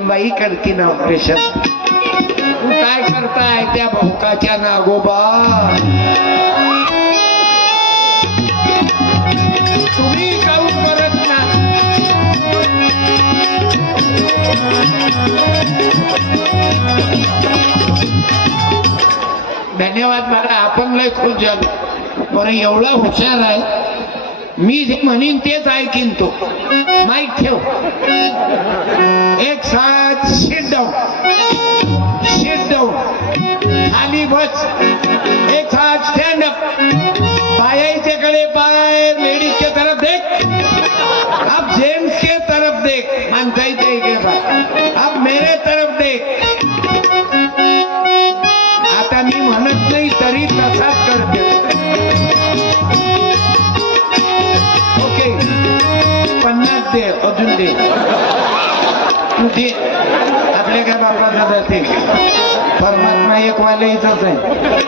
बाई करतील ऑपरेशन. तू काय करताय त्या भोकाच्या नागोबा? तुम्ही काऊ करत ना. धन्यवाद. मला आपण लय खुश झालो. बरं, एवढा हुशार आहे. मी जे म्हणीन तेच ऐकीन तो. माईक ठेव. एक साथ शिट डाऊन, शिट डाऊन, खाली बस. एक साथ स्टैंड अप. पायाचे कडे पाय, लेडीज के तरफ देख. अब जेंट्स के तरफ देख. मानताई के बाद अब मेरे तरफ देख. आता मी म्हणत नाही तरी तसाच करते. ओके, 50 दे, अजून दे. तू दे. आपल्या काय बापाचा जाते. परमात्मा एक वाल्याचाच आहे.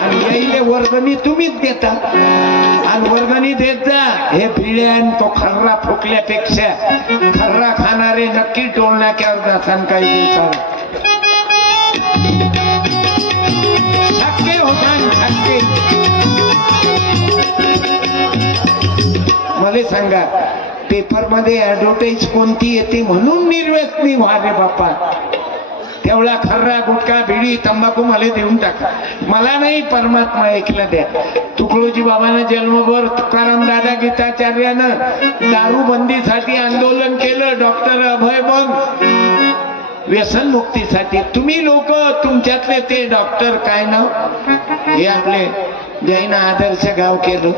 आणि याईले वर्गणी तुम्हीच देता. आणि वर्गणी देत जा. हे पिढ्यान तो खर्रा फुकल्यापेक्षा खर्रा खाणारे नक्की टोलनाक्यावर जासान काही दिवसात. छक्के होतात, छक्के. मला सांगा, पेपर मध्ये ऍडव्हर्टाईज कोणती येते म्हणून निर्व्यसनी व्हा रे बापा. तेवढा खर्रा गुटखा बिडी तंबाखू मला देऊन टाका. मला नाही, परमात्मा ऐकलं द्या. तुकडोजी बाबानं जन्मभर तुकाराम दादा गीताचार्यानं दारूबंदीसाठी आंदोलन केलं. डॉक्टर अभय बंग व्यसनमुक्तीसाठी. तुम्ही लोक तुमच्यातले ते डॉक्टर काय नाव, हे आपले जैन आदर्श गाव केलं.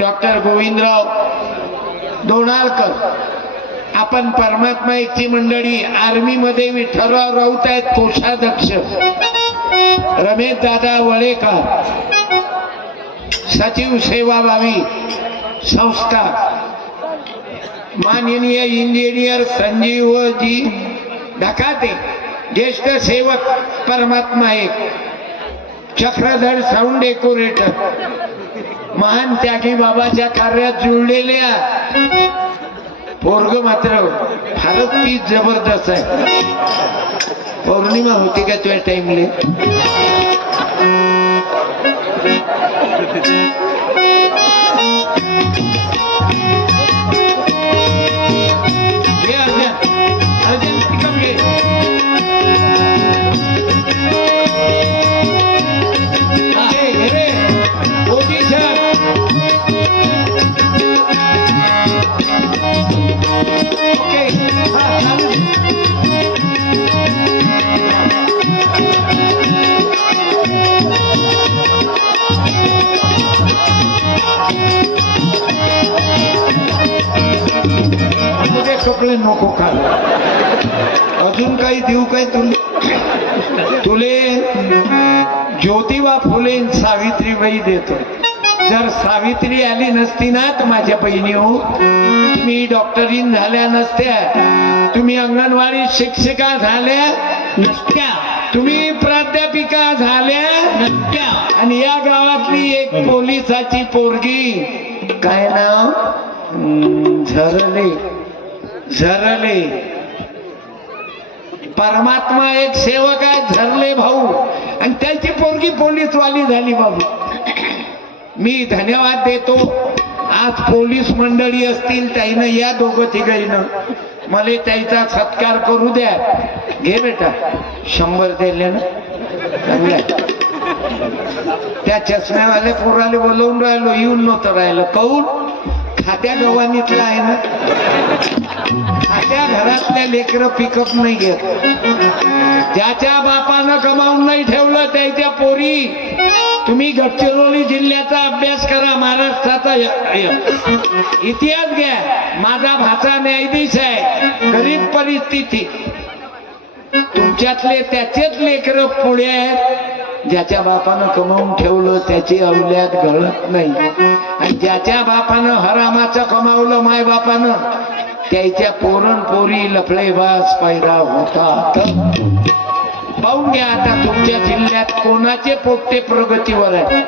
डॉक्टर गोविंदराव दोणाळकर. आपण परमात्मा एकची मंडळी. आर्मी मध्ये विठ्ठलराव राऊत आहेत कोषाध्यक्ष. रमेश दादा वळेकर सचिव सेवाभावी. संस्था माननीय इंजिनियर संजीवजी ढकाते, ज्येष्ठ सेवक परमात्मा एक, चक्रधर साऊंड डेकोरेटर, महान त्यागी बाबाच्या कार्यात जुळलेल्या, पोरग मात्र फारच ती जबरदस्त आहे. पौर्णिमा होती का तुझ्या टाइमले? कपडे नको खाल. अजून काही देऊ काय तुले? ज्योतिबा फुले सावित्रीबाई देतो. जर सावित्री आली नसती ना तर माझ्या बहिणी हो, तुम्ही डॉक्टरीन झाल्या नसत्या, तुम्ही अंगणवाडी शिक्षिका झाल्या नसत्या, तुम्ही प्राध्यापिका झाल्या नसत्या, आणि या गावातली एक पोलिसाची पोरगी, काय नाव, झरले, परमात्मा एक सेवक आहे झरले भाऊ, आणि त्याची पोरगी पोलीसवाली झाली बाबू. मी धन्यवाद देतो. आज पोलीस मंडळी असतील त्याईनं, या दोघं तिघाईनं मला त्याचा सत्कार करू द्या. घे बेटा, 100 दिले ना, चांगलं. त्या चष्म्यावाल्या पोराले बोलवून राहिलो, येऊन नव्हतं राहिलं. कौन? खात्या गव्हाणीतला आहे ना, खात्या घरातल्या लेकरं पिकअप नाही घेत. ज्याच्या बापानं कमावून नाही ठेवलं त्याच्या पोरी. तुम्ही गडचिरोली जिल्ह्याचा अभ्यास करा, महाराष्ट्राचा इतिहास घ्या. माझा भाचा न्यायाधीश आहे, गरीब परिस्थिती. तुमच्यातले त्याचेच लेकरं पुढे आहेत. ज्याच्या बापानं कमावून ठेवलं त्याची अवल्यात गळत नाही, आणि ज्याच्या बापानं हरामाचं कमावलं माय बापानं, त्याच्या पोरण पोरी लफडेबाज पैदा होतात. पाहून घ्या आता तुमच्या जिल्ह्यात कोणाचे पोट्टे प्रगतीवर आहे.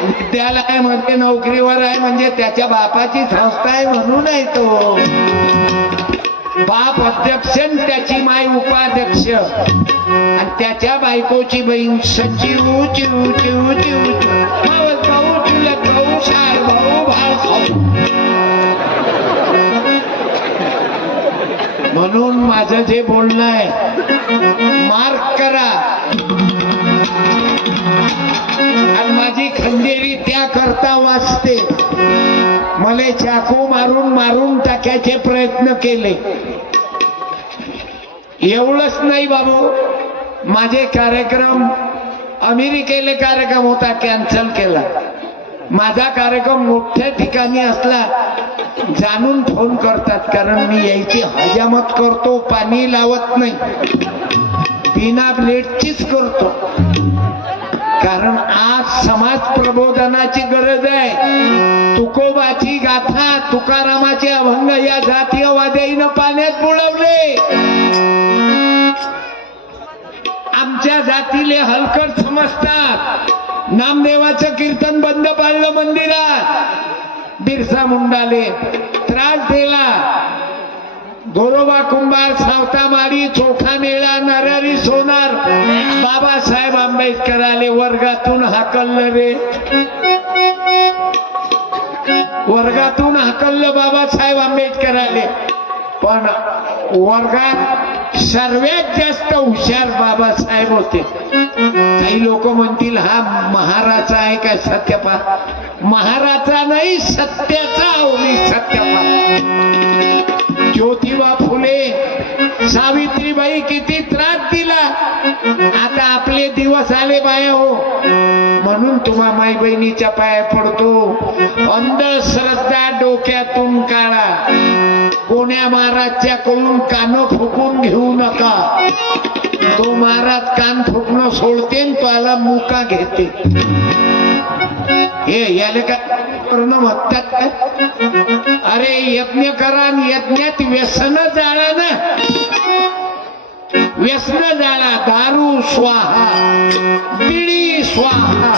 विद्यालयामध्ये नोकरीवर आहे म्हणजे त्याच्या बापाची संस्था आहे म्हणून आहे तो. बाप अध्यक्ष, त्याची माय उपाध्यक्ष, आणि त्याच्या बायकोची बहीण सचिव. चिव चिव चिव भाऊ चुलत भाऊ शाळ भाऊ भाऊ. म्हणून माझं जे बोलणं आहे मार्क करा, आणि माझी खंदेरी त्या करता वाचते. मला चाकू मारून मारून टाकायचे प्रयत्न केले. एवढंच नाही बाबू, माझे कार्यक्रम अमेरिकेले कार्यक्रम होता, कॅन्सल केला. माझा कार्यक्रम मोठ्या ठिकाणी असला जाणून फोन करतात, कारण मी यायची हजामत करतो, पाणी लावत नाही, बिना ब्लेडचीच करतो. कारण आज समाज प्रबोधनाची गरज आहे. तुकोबाची गाथा, तुकारामाचे अभंग या जातीयवाद्याईनं पाण्यात बुडवले. आमच्या जातीले हलकट समजतात. नामदेवाचं कीर्तन बंद पाडलं मंदिरात. बिरसा मुंडाले त्रास दिला. गोरोबा कुंभार, सावता माडी, चोखा नेळा, नरारी सोनार, बाबासाहेब आंबेडकराले वर्गातून हाकललं रे. वर्गातून हाकललं बाबासाहेब आंबेडकराले. पण वर्गात सर्वात जास्त हुशार बाबासाहेब होते. काही लोक म्हणतील हा महाराचा आहे काय सत्यपात? महाराचा नाही, सत्याचा अवनी सत्यपात. ज्योतिबा फुले, सावित्रीबाई किती त्रास दिला. आता आपले दिवस आले बाया हो, म्हणून तुम्हा माई बहिणीच्या पाया पडतो. अंधश्रद्धा डोक्यातून काढा. कोण्या महाराजच्या कडून कान फुकून घेऊ नका. तो महाराज कान फुकणं सोडते, पाला मुका घेते. हे याले का वर्ण म्हणतात काय? अरे यज्ञ करा आणि यज्ञात व्यसन जाळा ना, व्यसन जाळा. दारू स्वाहा, बिडी स्वाहा,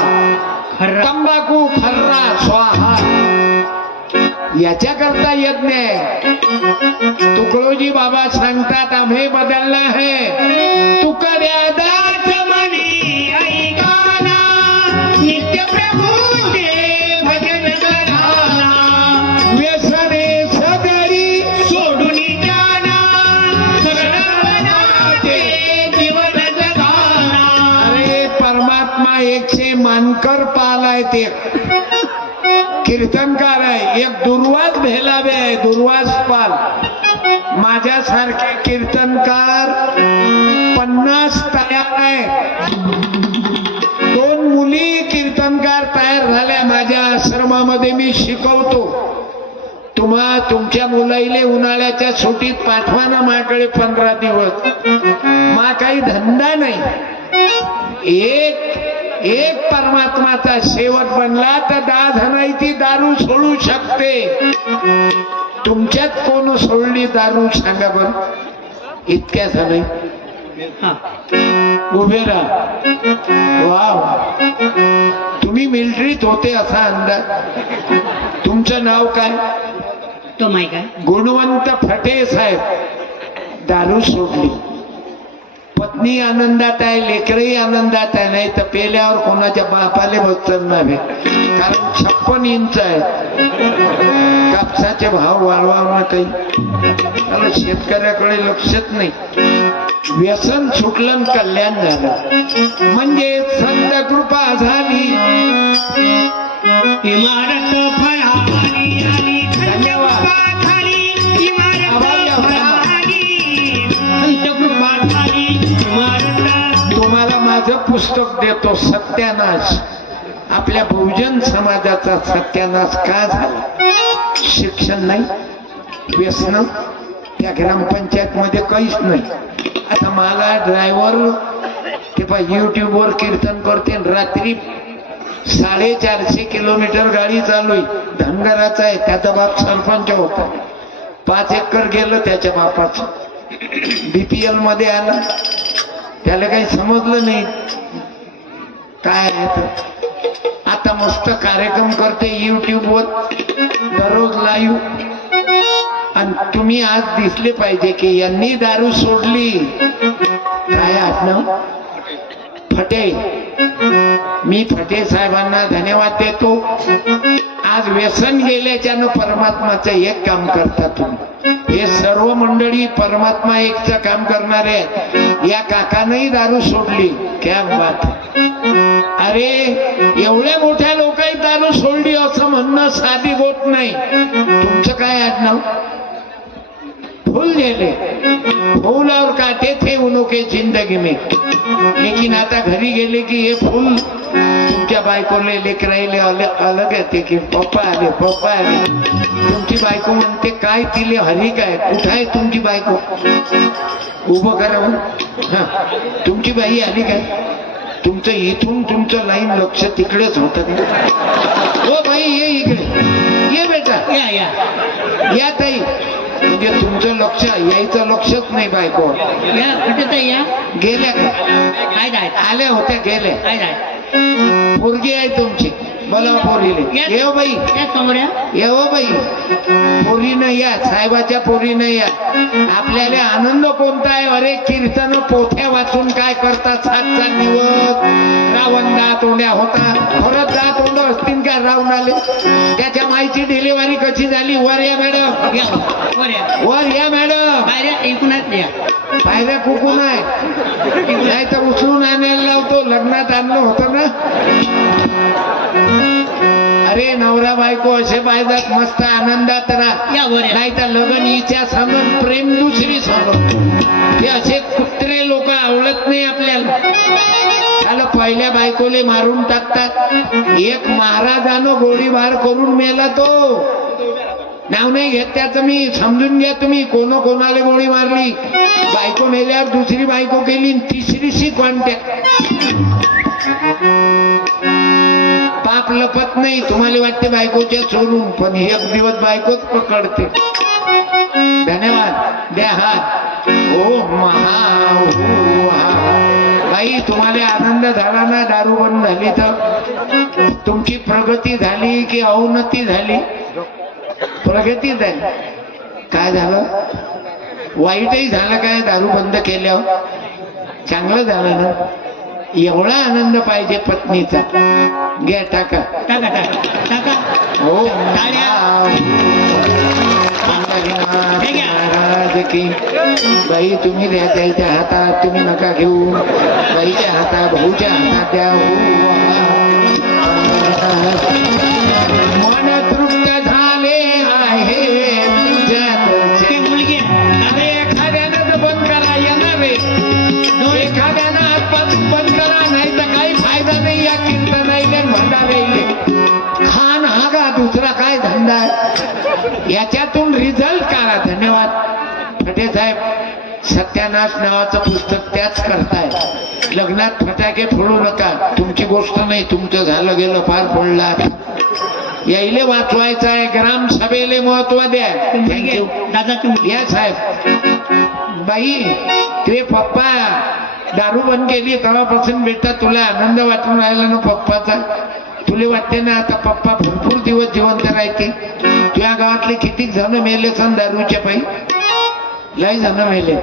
तंबाखू खर्रा स्वाहा. याच्याकरता यज्ञ आहे. तुकडोजी बाबा सांगतात आम्ही बदलला है. तुकड्या दात म्हणी ऐकाना, नित्य प्रभूचे भजन कराना. व्यसने सदरी सोडून जाना, सरळवनाचे जीवन जगाना. अरे परमात्मा एकशे मानकर पालाय ते कीर्तनकार आहे. एक दुर्वास भेलावे आहे, दुर्वास पाल. माझ्यासारखे कीर्तनकार 50 तयार आहे. 2 मुली कीर्तनकार तयार झाल्या माझ्या आश्रमामध्ये. मी शिकवतो. तुमच्या मुलाईले उन्हाळ्याच्या सुट्टीत पाठवा ना माझ्याकडे 15 दिवस. मा काही धंदा नाही. एक परमात्माचा सेवक बनला तर 10 जणांची दारू सोडू शकते. तुमच्यात कोण सोडली दारू सांगा बर? इतक्या जण उभे राहा. वा, तुम्ही मिलिटरीत होते असा अंदाज. तुमचं नाव काय? तो माहिती काय? गुणवंत फटे साहेब. दारू सोडली. पत्नी आनंदात आहे, लेकरही आनंदात आहे. नाही तर पेल्यावर कोणाच्या बापाले बसत नाही. कारण 56 इंच आहे. कापसाचे भाव वाढवा काही, त्याला शेतकऱ्याकडे लक्षच नाही. व्यसन सुटलं, कल्याण झालं. म्हणजे संत कृपा झाली. इमारत फळावली आणि धन्यवाद. तुम्हाला माझं पुस्तक देतो, सत्यानाश. आपल्या बहुजन समाजाचा सत्यानाश का झाला? शिक्षण नाही, व्यसन. त्या ग्रामपंचायत मध्ये काहीच नाही. आता मला ड्रायव्हर ते पण युट्यूबवर कीर्तन करते. रात्री 450 किलोमीटर गाडी चालू आहे. धनगराचा आहे, त्याचा बाप सरपंच होता. 5 एकर गेलं त्याच्या बापाचं. BPL मध्ये आला, त्याला काही समजलं नाही काय आहे तर. आता मस्त कार्यक्रम करते युट्यूबवर दररोज लाईव्ह. आणि तुम्ही आज दिसले पाहिजे की यांनी दारू सोडली. काय आडनाव? फटे. मी फटे साहेबांना धन्यवाद देतो. आज व्यसन गेल्याच्यानं परमात्माचं एक काम करता तुम्ही. हे सर्व मंडळी परमात्मा एकचं काम करणारे आहेत. या काकानंही दारू सोडली. क्या बात. अरे एवढ्या मोठ्या लोकांनी दारू सोडली असं म्हणणं साधी गोष्ट नाही. तुमचं काय आडनाव? फूल झेले. फूल और काटे थे उन्हों के जिंदगी में. लेकिन आता घरी गेले की हे फूल तुमच्या बायकोले लेकराईले अलग येते की पप्पा आले, पप्पा आले. तुमची बायको म्हणते काय तिले हरी काय? कुठं आहे तुमची बायको? उभं करा. हा, तुमची बाई आली काय? तुमचं इथून तुमचं लाईन लक्ष तिकडेच होतं. हो बाई ये इकडे, ये बेटा, या ताई. म्हणजे तुमचं लक्ष, यायचं लक्षच नाही बायको. गेल्या का? आल्या होत्या, गेल्या. पोरगी आहे तुमची, मला पोरीले. येव बाई, येव बाई. पोरीनं या, साहेबाच्या पोरीनं या. आपल्याला आनंद कोणता आहे? अरे कीर्तन पोथ्या वाचून काय करतात? 7-7 दिवस रावण दात ओंड्या होता. परत दात ओंड असतील का रावण आले? त्याच्या माईची डिलिव्हरी कशी झाली? वर या मॅडम, वर या मॅडम. पायऱ्या कुकून आहे, नाही तर उचलून आणायला लावतो. लग्नात आणलं होतं ना. अरे नवरा बायको असे पाहिजेत, मस्त आनंदात राहा. नाही तर लग्न हिच्या समोर, प्रेम दुसरी समोर. हे असे कुत्रे लोक आवडत नाही आपल्याला. त्याला पहिल्या बायकोले मारून टाकतात. एक महाराजानं गोळीबार करून मेला तो. नाव नाही घेत त्याचं मी, समजून घ्या तुम्ही. कोणाला गोळी मारली? बायको मेल्यावर दुसरी बायको केली, तिसरीशी कॉन्टॅक्ट. बाप लपत नाही. तुम्हाला वाटते बायकोच्या सोडून, पण एक दिवस बायकोच पकडते. धन्यवाद. द्या हात. ओ महा हो हा. बाई तुम्हाला आनंद झाला ना दारू बंद झाली तर? तुमची प्रगती झाली की अवनती झाली? प्रगती झाली. काय झालं? वाईटही झालं काय दारू बंद केल्यावर? चांगलं झालं ना. एवढा आनंद पाहिजे पत्नीचा. घ्या टाका टाका टाका टाका. हो टाळ्या. हे घ्या. महाराज की. बाई तुम्ही द्या त्याच्या हातात, तुम्ही नका घेऊ. बाईच्या हातात, भाऊच्या हातात द्या. मन तृप्त झाले आहे तुझ्यात. ते मुलगी अरे एखाद्यानं तर बंद करा येणार रे. एखाद्यानं आजपासून बंद करा, नाही तर काही फायदा नाही या कीर्तनाईले म्हणणारे. खान हा का दुसरा काय धंदा आहे? याच्यातून रिझल्ट काढा. धन्यवाद फटे साहेब. सत्यानाश नावाचं पुस्तक त्याच करताय. लग्नात फटाके फोडू नका. तुमची गोष्ट नाही, तुमचं झालं गेलं पार पडला. यायले वाचवायचं आहे. ग्रामसभेले महत्व द्या. थँक्यू. दादा तुम्ही या साहेब. बाई तुझे पप्पा दारू बंद केली तेव्हापासून बेटा तुला आनंद वाटून राहिला ना पप्पाचा? तुला वाटते ना आता पप्पा भरपूर दिवस जिवंत राहते? तुझ्या गावातले किती जण मेले सण दारूच्या पायी? लय जण मेले,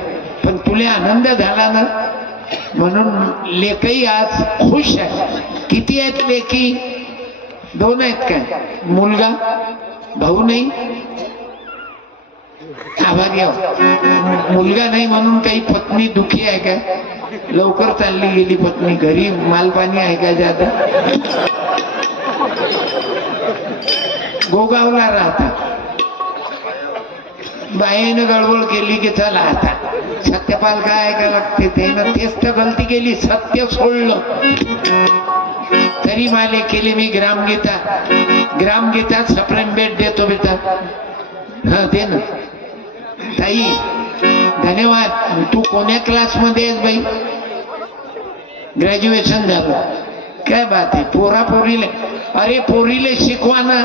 पण तुला आनंद झाला ना म्हणून लेकही आज खुश आहे. किती आहेत लेकी? 2 आहेत काय? मुलगा भाऊ नाही? आभारी आहो. मुलगा नाही म्हणून काही पत्नी दुखी आहे काय? लवकर चालली गेली पत्नी घरी. मालपाणी आहे का जादा? गोगावला राहता. बाईनं गडबड केली की चला आता सत्यपाल काय ऐका लागते. त्यानं तेच तर गलती केली, सत्य सोडलं. तरी माले केली मी ग्रामगीता. ग्रामगीतात सप्रेम भेट देतो बेटा. हा दे ना ताई. धन्यवाद. तू कोण्या क्लास मध्ये आहेस बाई? ग्रॅज्युएशन झालं. काय बात आहे. पोरा पोरीले. अरे पोरीले शिकवा ना.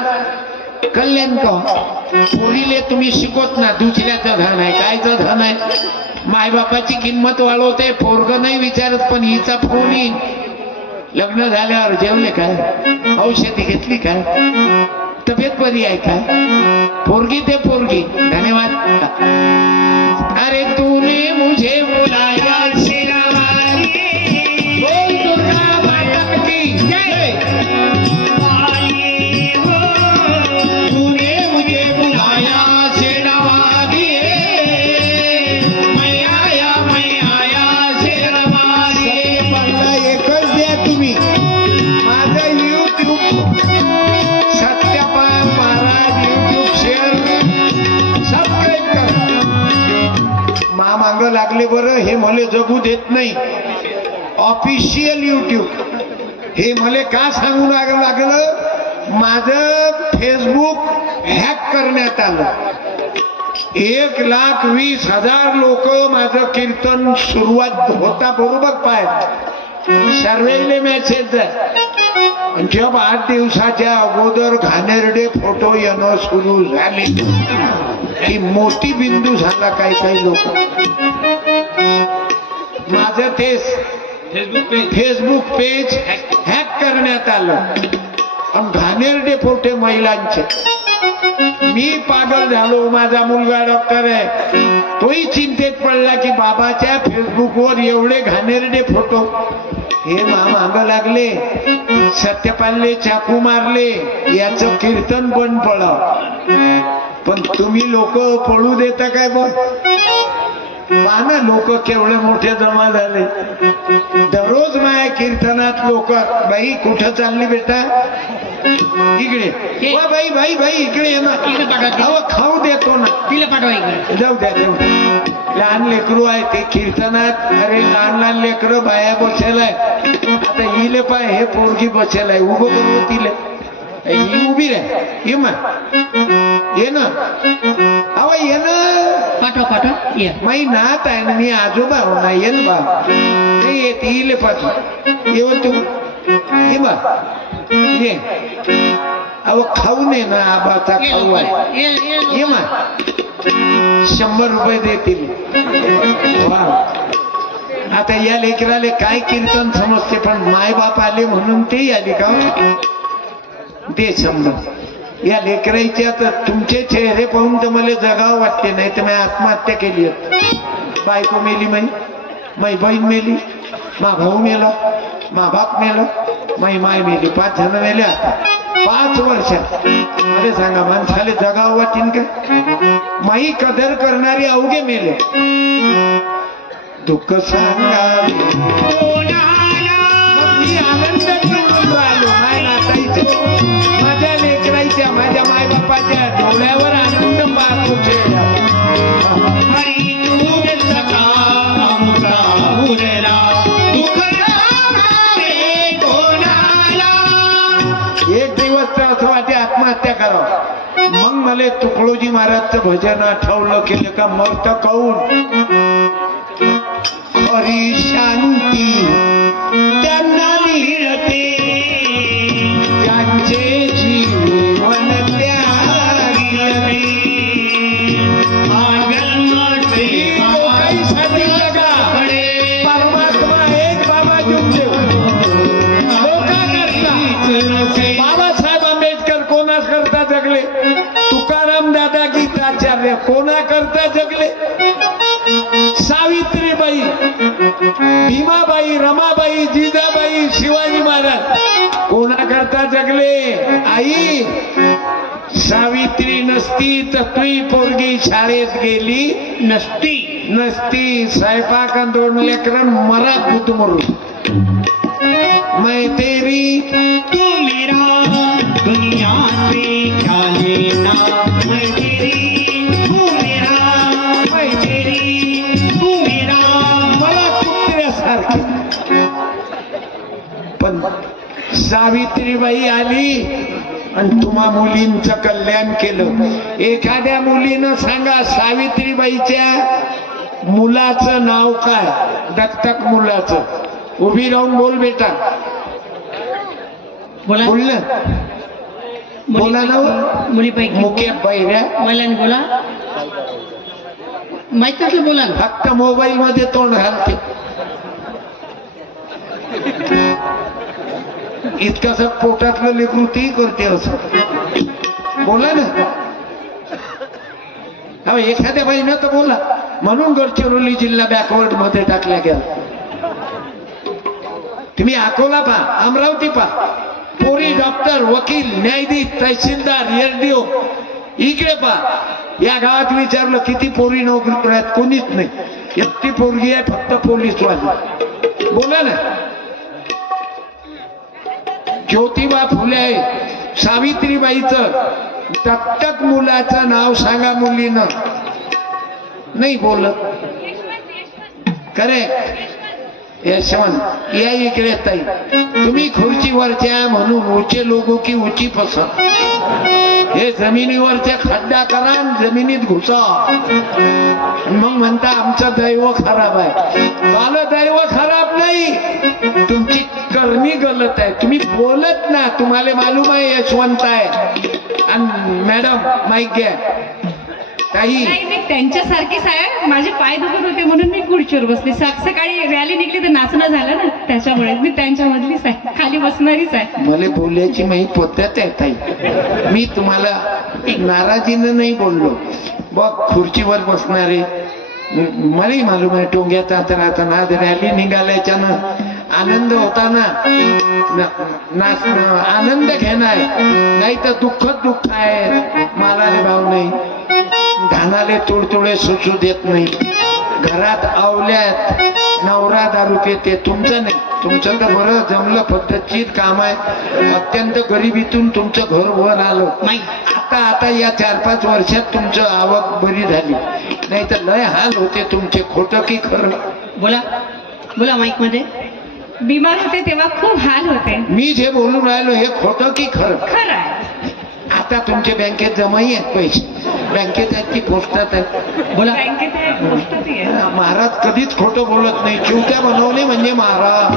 कल्याण का पोरीले तुम्ही शिकवत ना. दुसऱ्याचं धन आहे. कायचं धन आहे? मायबापाची किंमत वाढवते. पोरग नाही विचारत, पण हिचा फोन येईल. लग्न झाल्यावर जेवले काय? औषधी घेतली काय? तब्येत बरी आहे काय? पोरगी ते पोरगी. धन्यवाद. अरे तूने मुझे बुलाया शेरावाली. बोल दुर्गा माता की जय. तूने मुझे बुलाया शेरावाली. मैं आया शेरावाली. मला एकच द्या तुम्ही. माझं YouTube Satyapal Maharaj YouTube share subscribe करा. मा मांग लागले बरं. हे मला जगू देत नाही. Official YouTube. हे मला का सांगू लागलं? माझं फेसबुक हॅक करण्यात आलं. 1,20,000 लोक माझं कीर्तन सुरुवात होता बरोबर पाय सर्वेले मेसेज. जब 8 दिवसाच्या अगोदर घाणेरडे फोटो येणं सुरू झाले की मोठी बिंदू झाला. काही लोक माझं तेच फेसबुक पेज हॅक करण्यात आलं. आणि घाणेरडे फोटो महिलांचे. मी पागल झालो. माझा मुलगा डॉक्टर आहे. तोही चिंतेत पडला की बाबाच्या फेसबुकवर एवढे घाणेरडे फोटो. हे माग लागले. सत्यपालने चाकू मारले. याचं कीर्तन बंद पडाव. पण तुम्ही लोक पळू देता काय? बघ पाना लोक केवढे मोठे जमा झाले. दररोज माझ्या कीर्तनात लोक. बाई कुठं चालली बेटा? इकडे. बाई बाई बाई इकडे ये ना. अहो खाऊ देतो ना. तिला पाठवा इकडे. जाऊ द्या. लहान लेकरू आहे ते कीर्तनात. अरे लहान लेकरं बाया बसेलाय. आता हिले पाय हे पोरगी बसेलाय. उभं करू तिले. ही उभी रे. ये मा ये ना. अहो ये ना. पाठवा ये. माई नात आहे ना. मी आजोबा हो ना. ये ना बा. नाही येते हिले पाठवा. येऊ तू ये बा ये अहो खाऊ नये ना आबाचा ये खाऊ आहे लवकर, ये ये मा 100 रुपये देतील वा आता या लेकराले काय कीर्तन समजते पण मायबाप आले म्हणून ते आले का ते समज या लेकराच्या तर तुमचे चेहरे पाहून तर मला जगावं वाटते नाही तर मी आत्महत्या केली होती बायको मेली माई बहीण मेली मा भाऊ मेला मा बाप मेला माय मेली 5 जण मेले आता 5 वर्षात अरे सांगा माणसाले जगावं वाटेन का माई कदर करणारी अवघे मेले दुःख सांगावे मग मी आनंद घेऊन राहिलो माय नाताईचे माझ्या लेकराईच्या माझ्या मायबापाच्या डोळ्यावर आनंद पाहतो एक दिवस तर असं वाटे आत्महत्या करावं मग मला तुकडोजी महाराजचं भजन आठवलं केलं का मरत काऊन खरी शांती त्यांना मिळते ज्यांचे जीवन लोकांसाठी जगा परमात्मा एक बाबा जुमदेव बाबासाहेब आंबेडकर कोणा करता जगले तुकाराम दादा गीताचार्य कोणा करता जगले सावित्रीबाई भीमाबाई रमाबाई जिजाबाई शिवाजी महाराज कोणा करता जगले आई सावित्री नसती तर तुई पोरगी शाळेत गेली नसती स्वयंपाक 2 लेकरं मरा गुदमरू मैं तेरी तू मेरा दुनिया से क्या लेना मैं तेरी तू मेरा मैं तेरी तू मेरा मला कुत्र्यासारखे पण सावित्रीबाई आली आणि तुम्हा मुलींचं कल्याण केलं एखाद्या मुलीनं सांगा सावित्रीबाईच्या मुलाचं नाव काय दत्तक मुलाचं उभी राहून बोल बेटा बोला बोल ना बोला ना मुलीपैकी मुख्य बैऱ्या मला बोला माहित असलं बोला ना फक्त मोबाईल मध्ये तोंड घालते इतकंस पोटातलं लेकरू ती करते असं बोला ना हा एखाद्या बाईनं तर बोला म्हणून गडचिरोली जिल्हा बॅकवर्ड मध्ये टाकला गेला तुम्ही अकोला पहा अमरावती पहा पोरी डॉक्टर वकील न्यायाधीश तहसीलदार एसडीओ इकडे पहा या गावात विचारलं किती पोरी नोकरी करत कोणीच नाही एकटी पोरगी आहे फक्त पोलीस वाली बोला ना ज्योतिबा फुले सावित्रीबाईचं दत्तक मुलाचं नाव सांगा मुलीनं नाही बोलत करेक्ट यशवंत या इकडे ताई तुम्ही खुर्चीवरच्या म्हणून ऊंचे लोगों की ऊंची पसंत हे जमिनीवरच्या खड्डा करा आणि जमिनीत घुसा मग म्हणता आमचं दैव खराब आहे मला दैव खराब नाही तुमची करणी गलत आहे तुम्ही बोलत ना तुम्हाला मालूम आहे यशवंत आहे आणि मॅडम माईक घ्या ताई नाही त्यांच्यासारखीच आहे माझे पाय दुखत होते म्हणून मी खुर्चीवर बसली सकाळी रॅली निघली तर नाचणं झालं ना त्याच्यामुळे मी त्यांच्यामधलीच आहे खाली बसणारीच आहे मला बोलण्याची माही पद्धत आहे ताई मी तुम्हाला नाराजीनं नाही बोललो बघ खुर्चीवर बसणारे मलाही मालूम आहे टोंग्याचा तर आता नाद रॅली निघाल्याच्यानं आनंद होता ना नाचणं आनंद घेणार नाही तर दुःख आहे मालाले भाव नाही धानाले तुडतुडे सुचू देत नाही घरात आवल्यात नवरा दारू पिते तुमचं नाही तुमचं तर बरं जमलं पद्धतशीर काम आहे अत्यंत गरिबीतून तुमचं घर वर आलं आता या 4-5 वर्षात तुमचं आवक बरी झाली नाही तर लय हाल होते तुमचे खोटं की खरं बोला बोला माईक मध्ये बिमार होते तेव्हा खूप हाल होते मी जे बोलून राहिलो हे खोटं की खरं खरं आहे आता तुमच्या बँकेत जमाही आहेत पैसे बँकेत आहेत की पोस्टात आहेत बोला बँकेत आहे, पोस्टातही आहे. महाराज कधीच खोटं बोलत नाही चिवट्या बनवणे म्हणजे महाराज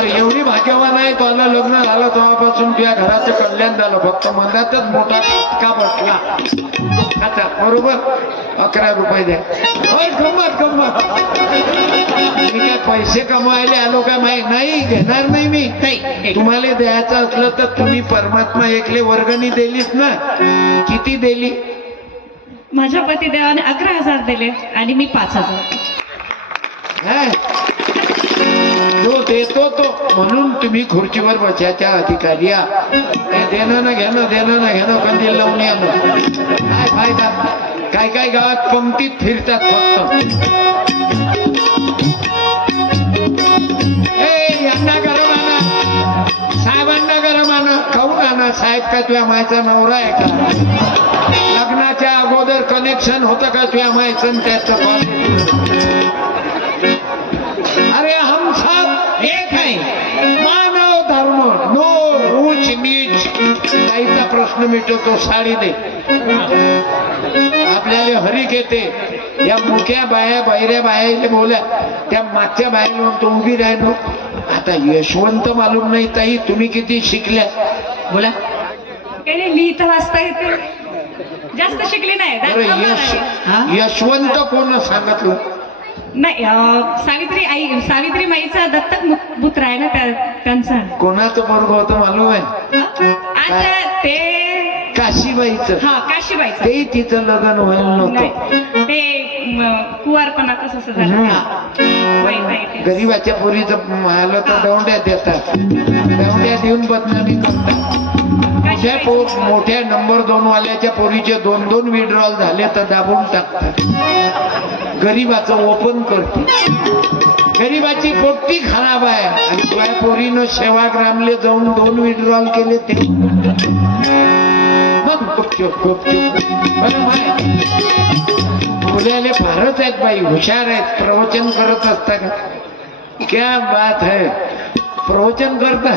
बरं एवढी भाग्यवान आहे तुला लग्न झालं तेव्हापासून तुझ्या घराचं कल्याण झालं फक्त मनातच मोठा फटका बसला आता बरोबर 11 रुपये द्या होय गंमत गंमत मी काय पैसे कमवायला आलो का नाही घेणार नाही मी नाही. तुम्हाला द्यायचं असलं तर तुम्ही परमात्मा एकले वर्गणी दिलीच ना किती दिली माझ्या पतिदेवाने 11,000 दिले आणि मी 5,000. हा? जो देतो तो म्हणून तुम्ही खुर्चीवर बसायच्या अधिकारी देणं ना घेणं कधी लावून यानं काय फायदा काय गावात पंक्तीत फिरतात फक्त यांना गरम आणा साहेबांना गरम आणा खाऊन आणा साहेब का तुझ्या मायचा नवरा आहे का लग्नाच्या अगोदर कनेक्शन होतं का तुझ्या मायचं त्याचं अरे हम सब एक है मानव धर्म नो ऊंच नीच काहीचा प्रश्न मिटवतो साडी दे आपल्याला हरिक येते या मुख्या बाया बहिऱ्या बायाले बोला त्या मागच्या बायाला म्हणतो उभी राहिलो आता यशवंत मालूम नाही ताई तुम्ही किती शिकल्या बोला काही नाही, लिहिता वाचता येते जास्त शिकली नाही बरं यशवंत कोण सांगितलं नाही सावित्री माईचा दत्तक पुत्र आहे ना त्यांचा कोणाचं बरोबर होतं मालूम आहे आता ते काशीबाईचं हा काशीबाईचं ते तिचं लग्न व्हायला नव्हतं नाही, ते कुवारपणा कसं झालं माहिती. गरीबाच्या पोरीचं आलं तर दौंड्या देतात दौंड्या देऊन बदनामी करतात मोठ्या नंबर 2 वाल्याच्या पोरीचे 2 विड्रॉल झाले तर दाबून टाकतात गरीबाचं ओपन करते गरीबाची पोट्टी खराब आहे आणि तुझ्या पोरीनं सेवाग्रामले जाऊन 2 विड्रॉल केले ते मग गुपचूप बरं मुलाले फारच आहेत बाई हुशार आहेत प्रवचन करत असता का क्या बात है प्रवचन करता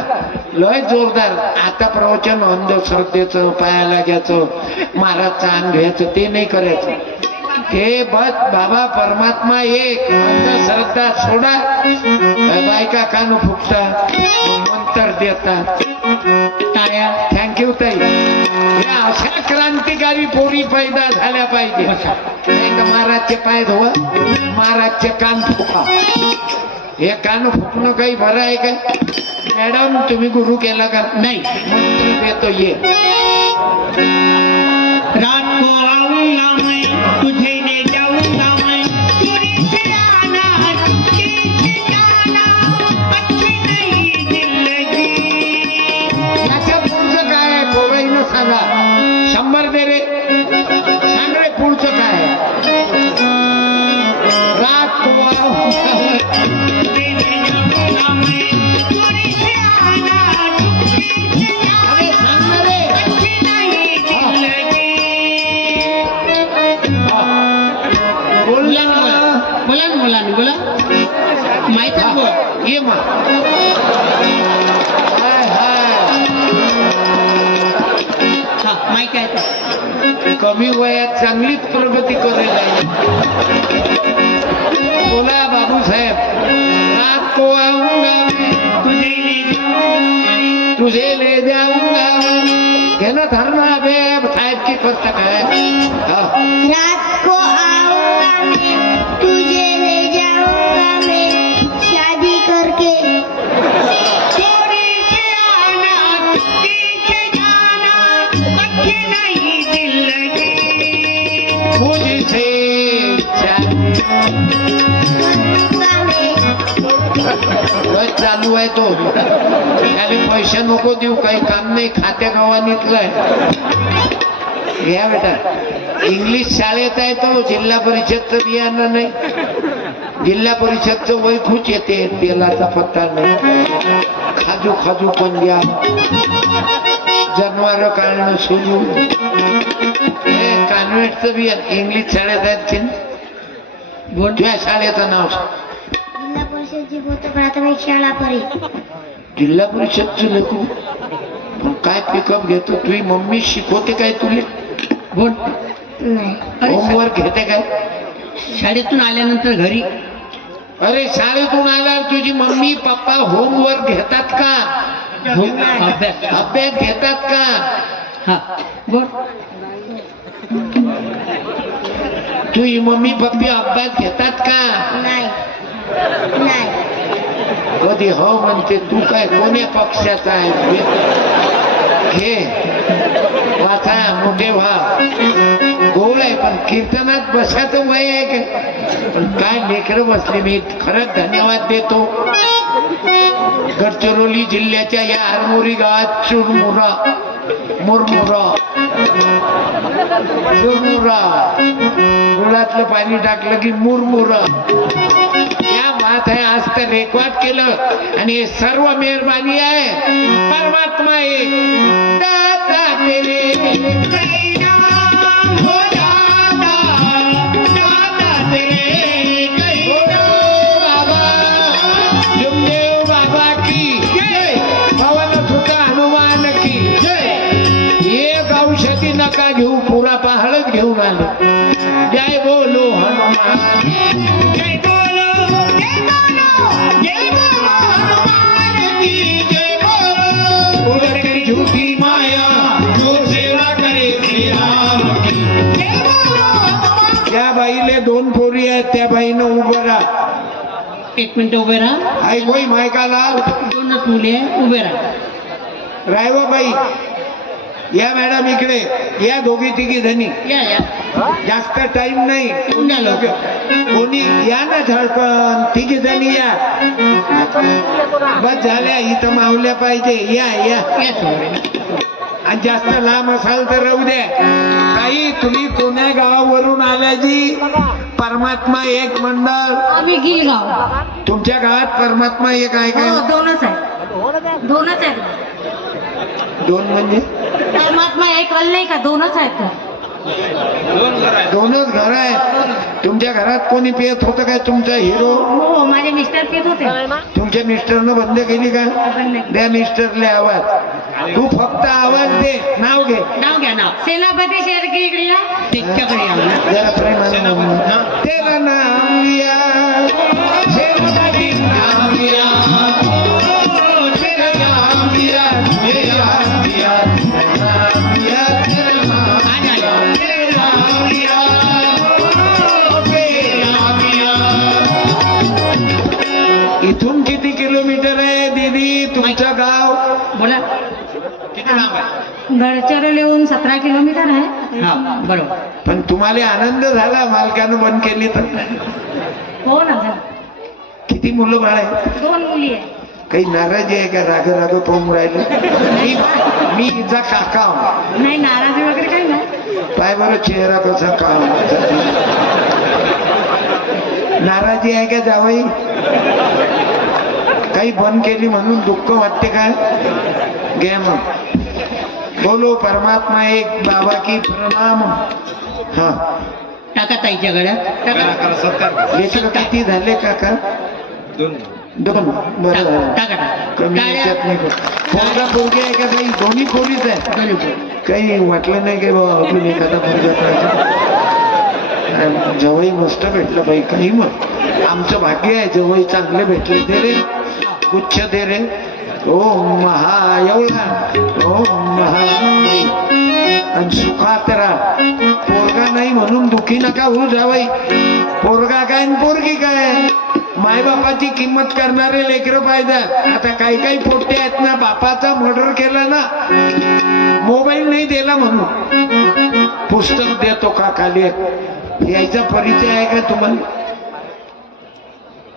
लय जोरदार आता प्रवचन अंधश्रद्धेचं पाया लागायचं महाराजचा आण घ्यायचं ते नाही करायचं ते बस बाबा परमात्मा एक अंधश्रद्धा सोडा बायका कान फुकता मंतर देता टाळ्या थँक्यू ताई या अशा क्रांतिकारी पोरी पैदा झाल्या पाहिजे नाही तर महाराजचे पाय धुवा महाराजचे कान फुका हे कान फुकणं काही बरं आहे का मॅडम तुम्ही गुरु केला का नाही मंत्री देतो ये रात को आऊंगा मैं तुझे ले जाऊंगा मैं चोरी से आना चुपके से जाना अच्छी नहीं जिंदगी याच्या पुढचं काय आहे पोराईनं सांगा 100 दे रे सांग रे पुढचं काय आहे रात को आऊंगा मैं तुझे ले जाऊंगा मैं चोरी से आना चुपके से अरे जाना सांग ना रे अच्छी नहीं जिंदगी बोलला बोला माहिती आहे बोल ये मा हाय हा माहिती आहे कमी वयात चांगलीच प्रगती करेल आहे. बोला बाबूसाहेब रात को आऊंगा मैं तुझे ले जाऊंगा घेणं धरणं बे साहेब की करता काय रात को आऊंगा मैं तुझे ले जाऊंगा मैं शादी करके चोरी से आना चुपके से जाना अच्छी नहीं जिंदगी मुझसे करूंगा मैं बस चालू आहे तो त्याने पैसे नको देऊ काही काम नाही खात्या गव्हाणीतलं आहे घ्या बेटा इंग्लिश शाळेत आहे तो जिल्हा परिषदचं बियाणं नाही जिल्हा परिषदचं वय खूच येते तेलाचा पत्ता नाही खाजू पण द्या जनावर काढणं सुरू हे कॉन्व्हेंटचं बियाणं इंग्लिश शाळेत आहेत की बोल तुझ्या शाळेचं नाव जिल्हा परिषदची बोध प्राथमिक शाळा परी जिल्हा परिषदचं लेकरू पण काय पिकअप घेतो तुझी मम्मी शिकवते काय तुले बोल नाही अरे होमवर्क घेते काय शाळेतून आल्यानंतर घरी अरे शाळेतून आल्यावर तुझी मम्मी पप्पा होमवर्क घेतात का? अभ्यास घेतात का? हा बोल. तुझी मम्मी पप्पी अभ्यास घेतात का? नाही नाही कधी हो म्हणते. तू काय कोण्या पक्षाचा आहे? घे वाचा मोठे व्हा. गोळ आहे पण कीर्तनात बसायचं वय आहे का? पण काय लेकरं बसले. मी खरंच धन्यवाद देतो गडचिरोली जिल्ह्याच्या या आरमोरी गावात चुरमुरा गुळातलं पाणी टाकलं की मुरमुरा. या बात आहे. आज तर रेकॉर्ड केलं आणि हे सर्व मेहरबानी आहे परमात्मा एक दाता तेरे. हो दादा, दादा तेरे कैला. बाबा जुमदेव बाबा की जय. पवन सुत हनुमान की जय. एक औषधी नका घेऊ, पुरा पहाडच घेऊन आलो. जय बोलो हनुमान. जय बोलो, जय बोलो, जय बोलो हनुमान की जय बोलो. उधर की झूठी माया जो सेवा करे श्री राम की. जय बोलो हनुमान. त्या बाईले 2 पोरी आहेत. त्या बाईनं उभं राहा. 1 मिनिट उभे राहा. ऐकोय मायका लाव. 2च मुली आहे, उभे राहा. रायवा बाई या मॅडम इकडे या. दोघी तिघी जणी या या. जास्त टाइम नाही. या लोक. कोणी या ना झडपण. तिघी जणी या. बस झाल्या. इथं मावल्या पाहिजे. या या. या समोर. आणि जास्त लांब असाल तर राहू द्या. ताई तुम्ही कोण्या गावावरून आल्या जी? परमात्मा एक मंडळ. आम्ही गिलगाव. तुमच्या गावात परमात्मा एक आहे हो, का? 2च आहे. 2च आहेत. 2 म्हणजे परमात्मा एक वाल नाही का? 2च आहेत. 2च घर आहेत. तुमच्या घरात कोणी पियत होतं काय? तुमचा हिरो? हो, माझे मिस्टर पित होते. तुमच्या मिस्टरनं बंद केली का? द्या मिस्टरले आवाज. तू फक्त आवाज दे. नाव घे. नाव घ्या नाव. सेनापती शेरके इकडे या. तिच्याकडे या ना. जरा प्रेमानं म्हण. तेरा नाम लिया सेनापती नाम लिया. तेरा नाम लिया, तेरा नाम लिया, तेरा नाम लिया, तेरा नाम लिया, तेरा नाम लिया, तेरा नाम लिया. इथून किती किलोमीटर आहे दीदी तुमचं गाव? बोला. गडचिरोलीहून 17 किलोमीटर आहे. हा बरोबर. पण तुम्हाला आनंद झाला मालकानं बंद केली तर? हो ना. किती मुलं बाळ आहे? 2 मुली आहे. काही नाराजी आहे का? राग पाहून राहिले. मी हिचा काका आहो. नाही, नाराजी वगैरे काही नाही. पाय बरं चेहरा कसा काम. नाराजी आहे का जावई? काही बंद केली म्हणून दुःख वाटते का? घ्या मग. बोलो परमात्मा एक बाबा की प्रणाम. हा टाका ताईच्या गळ्यात. टाका. लेकरं किती झाले काका? 2. बरं झालं. टाका टाका. कमी याच्यात नाही. पोरगा पोरगी आहे का बाई? दोन्ही पोरीच आहे. दोन्ही पोरी. काही वाटलं नाही की बाबा अजून एखादा पोरगा पाहिजे. जवळ मस्त भेटलं बाई. काही मग आमचं भाग्य आहे. जवळ चांगले भेटले दे रे. गुच्छ दे रे. ओम महा एवढा. ओम महा. आणि सुखात राहा. पोरगा नाही म्हणून दुखी नका होऊ जावई. पोरगा काय आणि पोरगी काय? मायबापाची किंमत करणारे लेकरं पाहिजे. आता काही काही पोट्टे आहेत ना, बापाचा मर्डर केला ना, मोबाईल नाही दिला म्हणून पुस्तक देतो का खाली. यायचा परिचय आहे का तुम्हाला?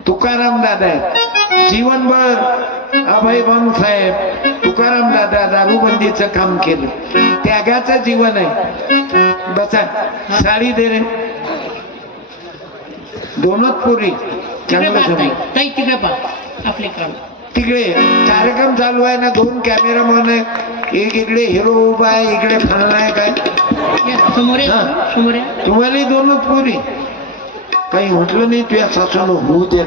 तुकाराम दादा आहे. जीवनभर अभयभान साहेब तुकाराम दादा दारूबंदीचं काम केलं. त्यागाचं जीवन आहे. बसा. साडी दे रे. 2च पुरी. चांगलं जमलं. ताई तिकडे पहा. आपले काम तिकडे कार्यक्रम चालू आहे ना. 2 कॅमेरामॅन आहे. एक इकडे हिरो उभा आहे, इकडे खलनायक आहे. या समोर या. हा. समोर या. तुम्हाला 2च पुरी. काही म्हटलं नाही तुझ्या सासून होऊ दे.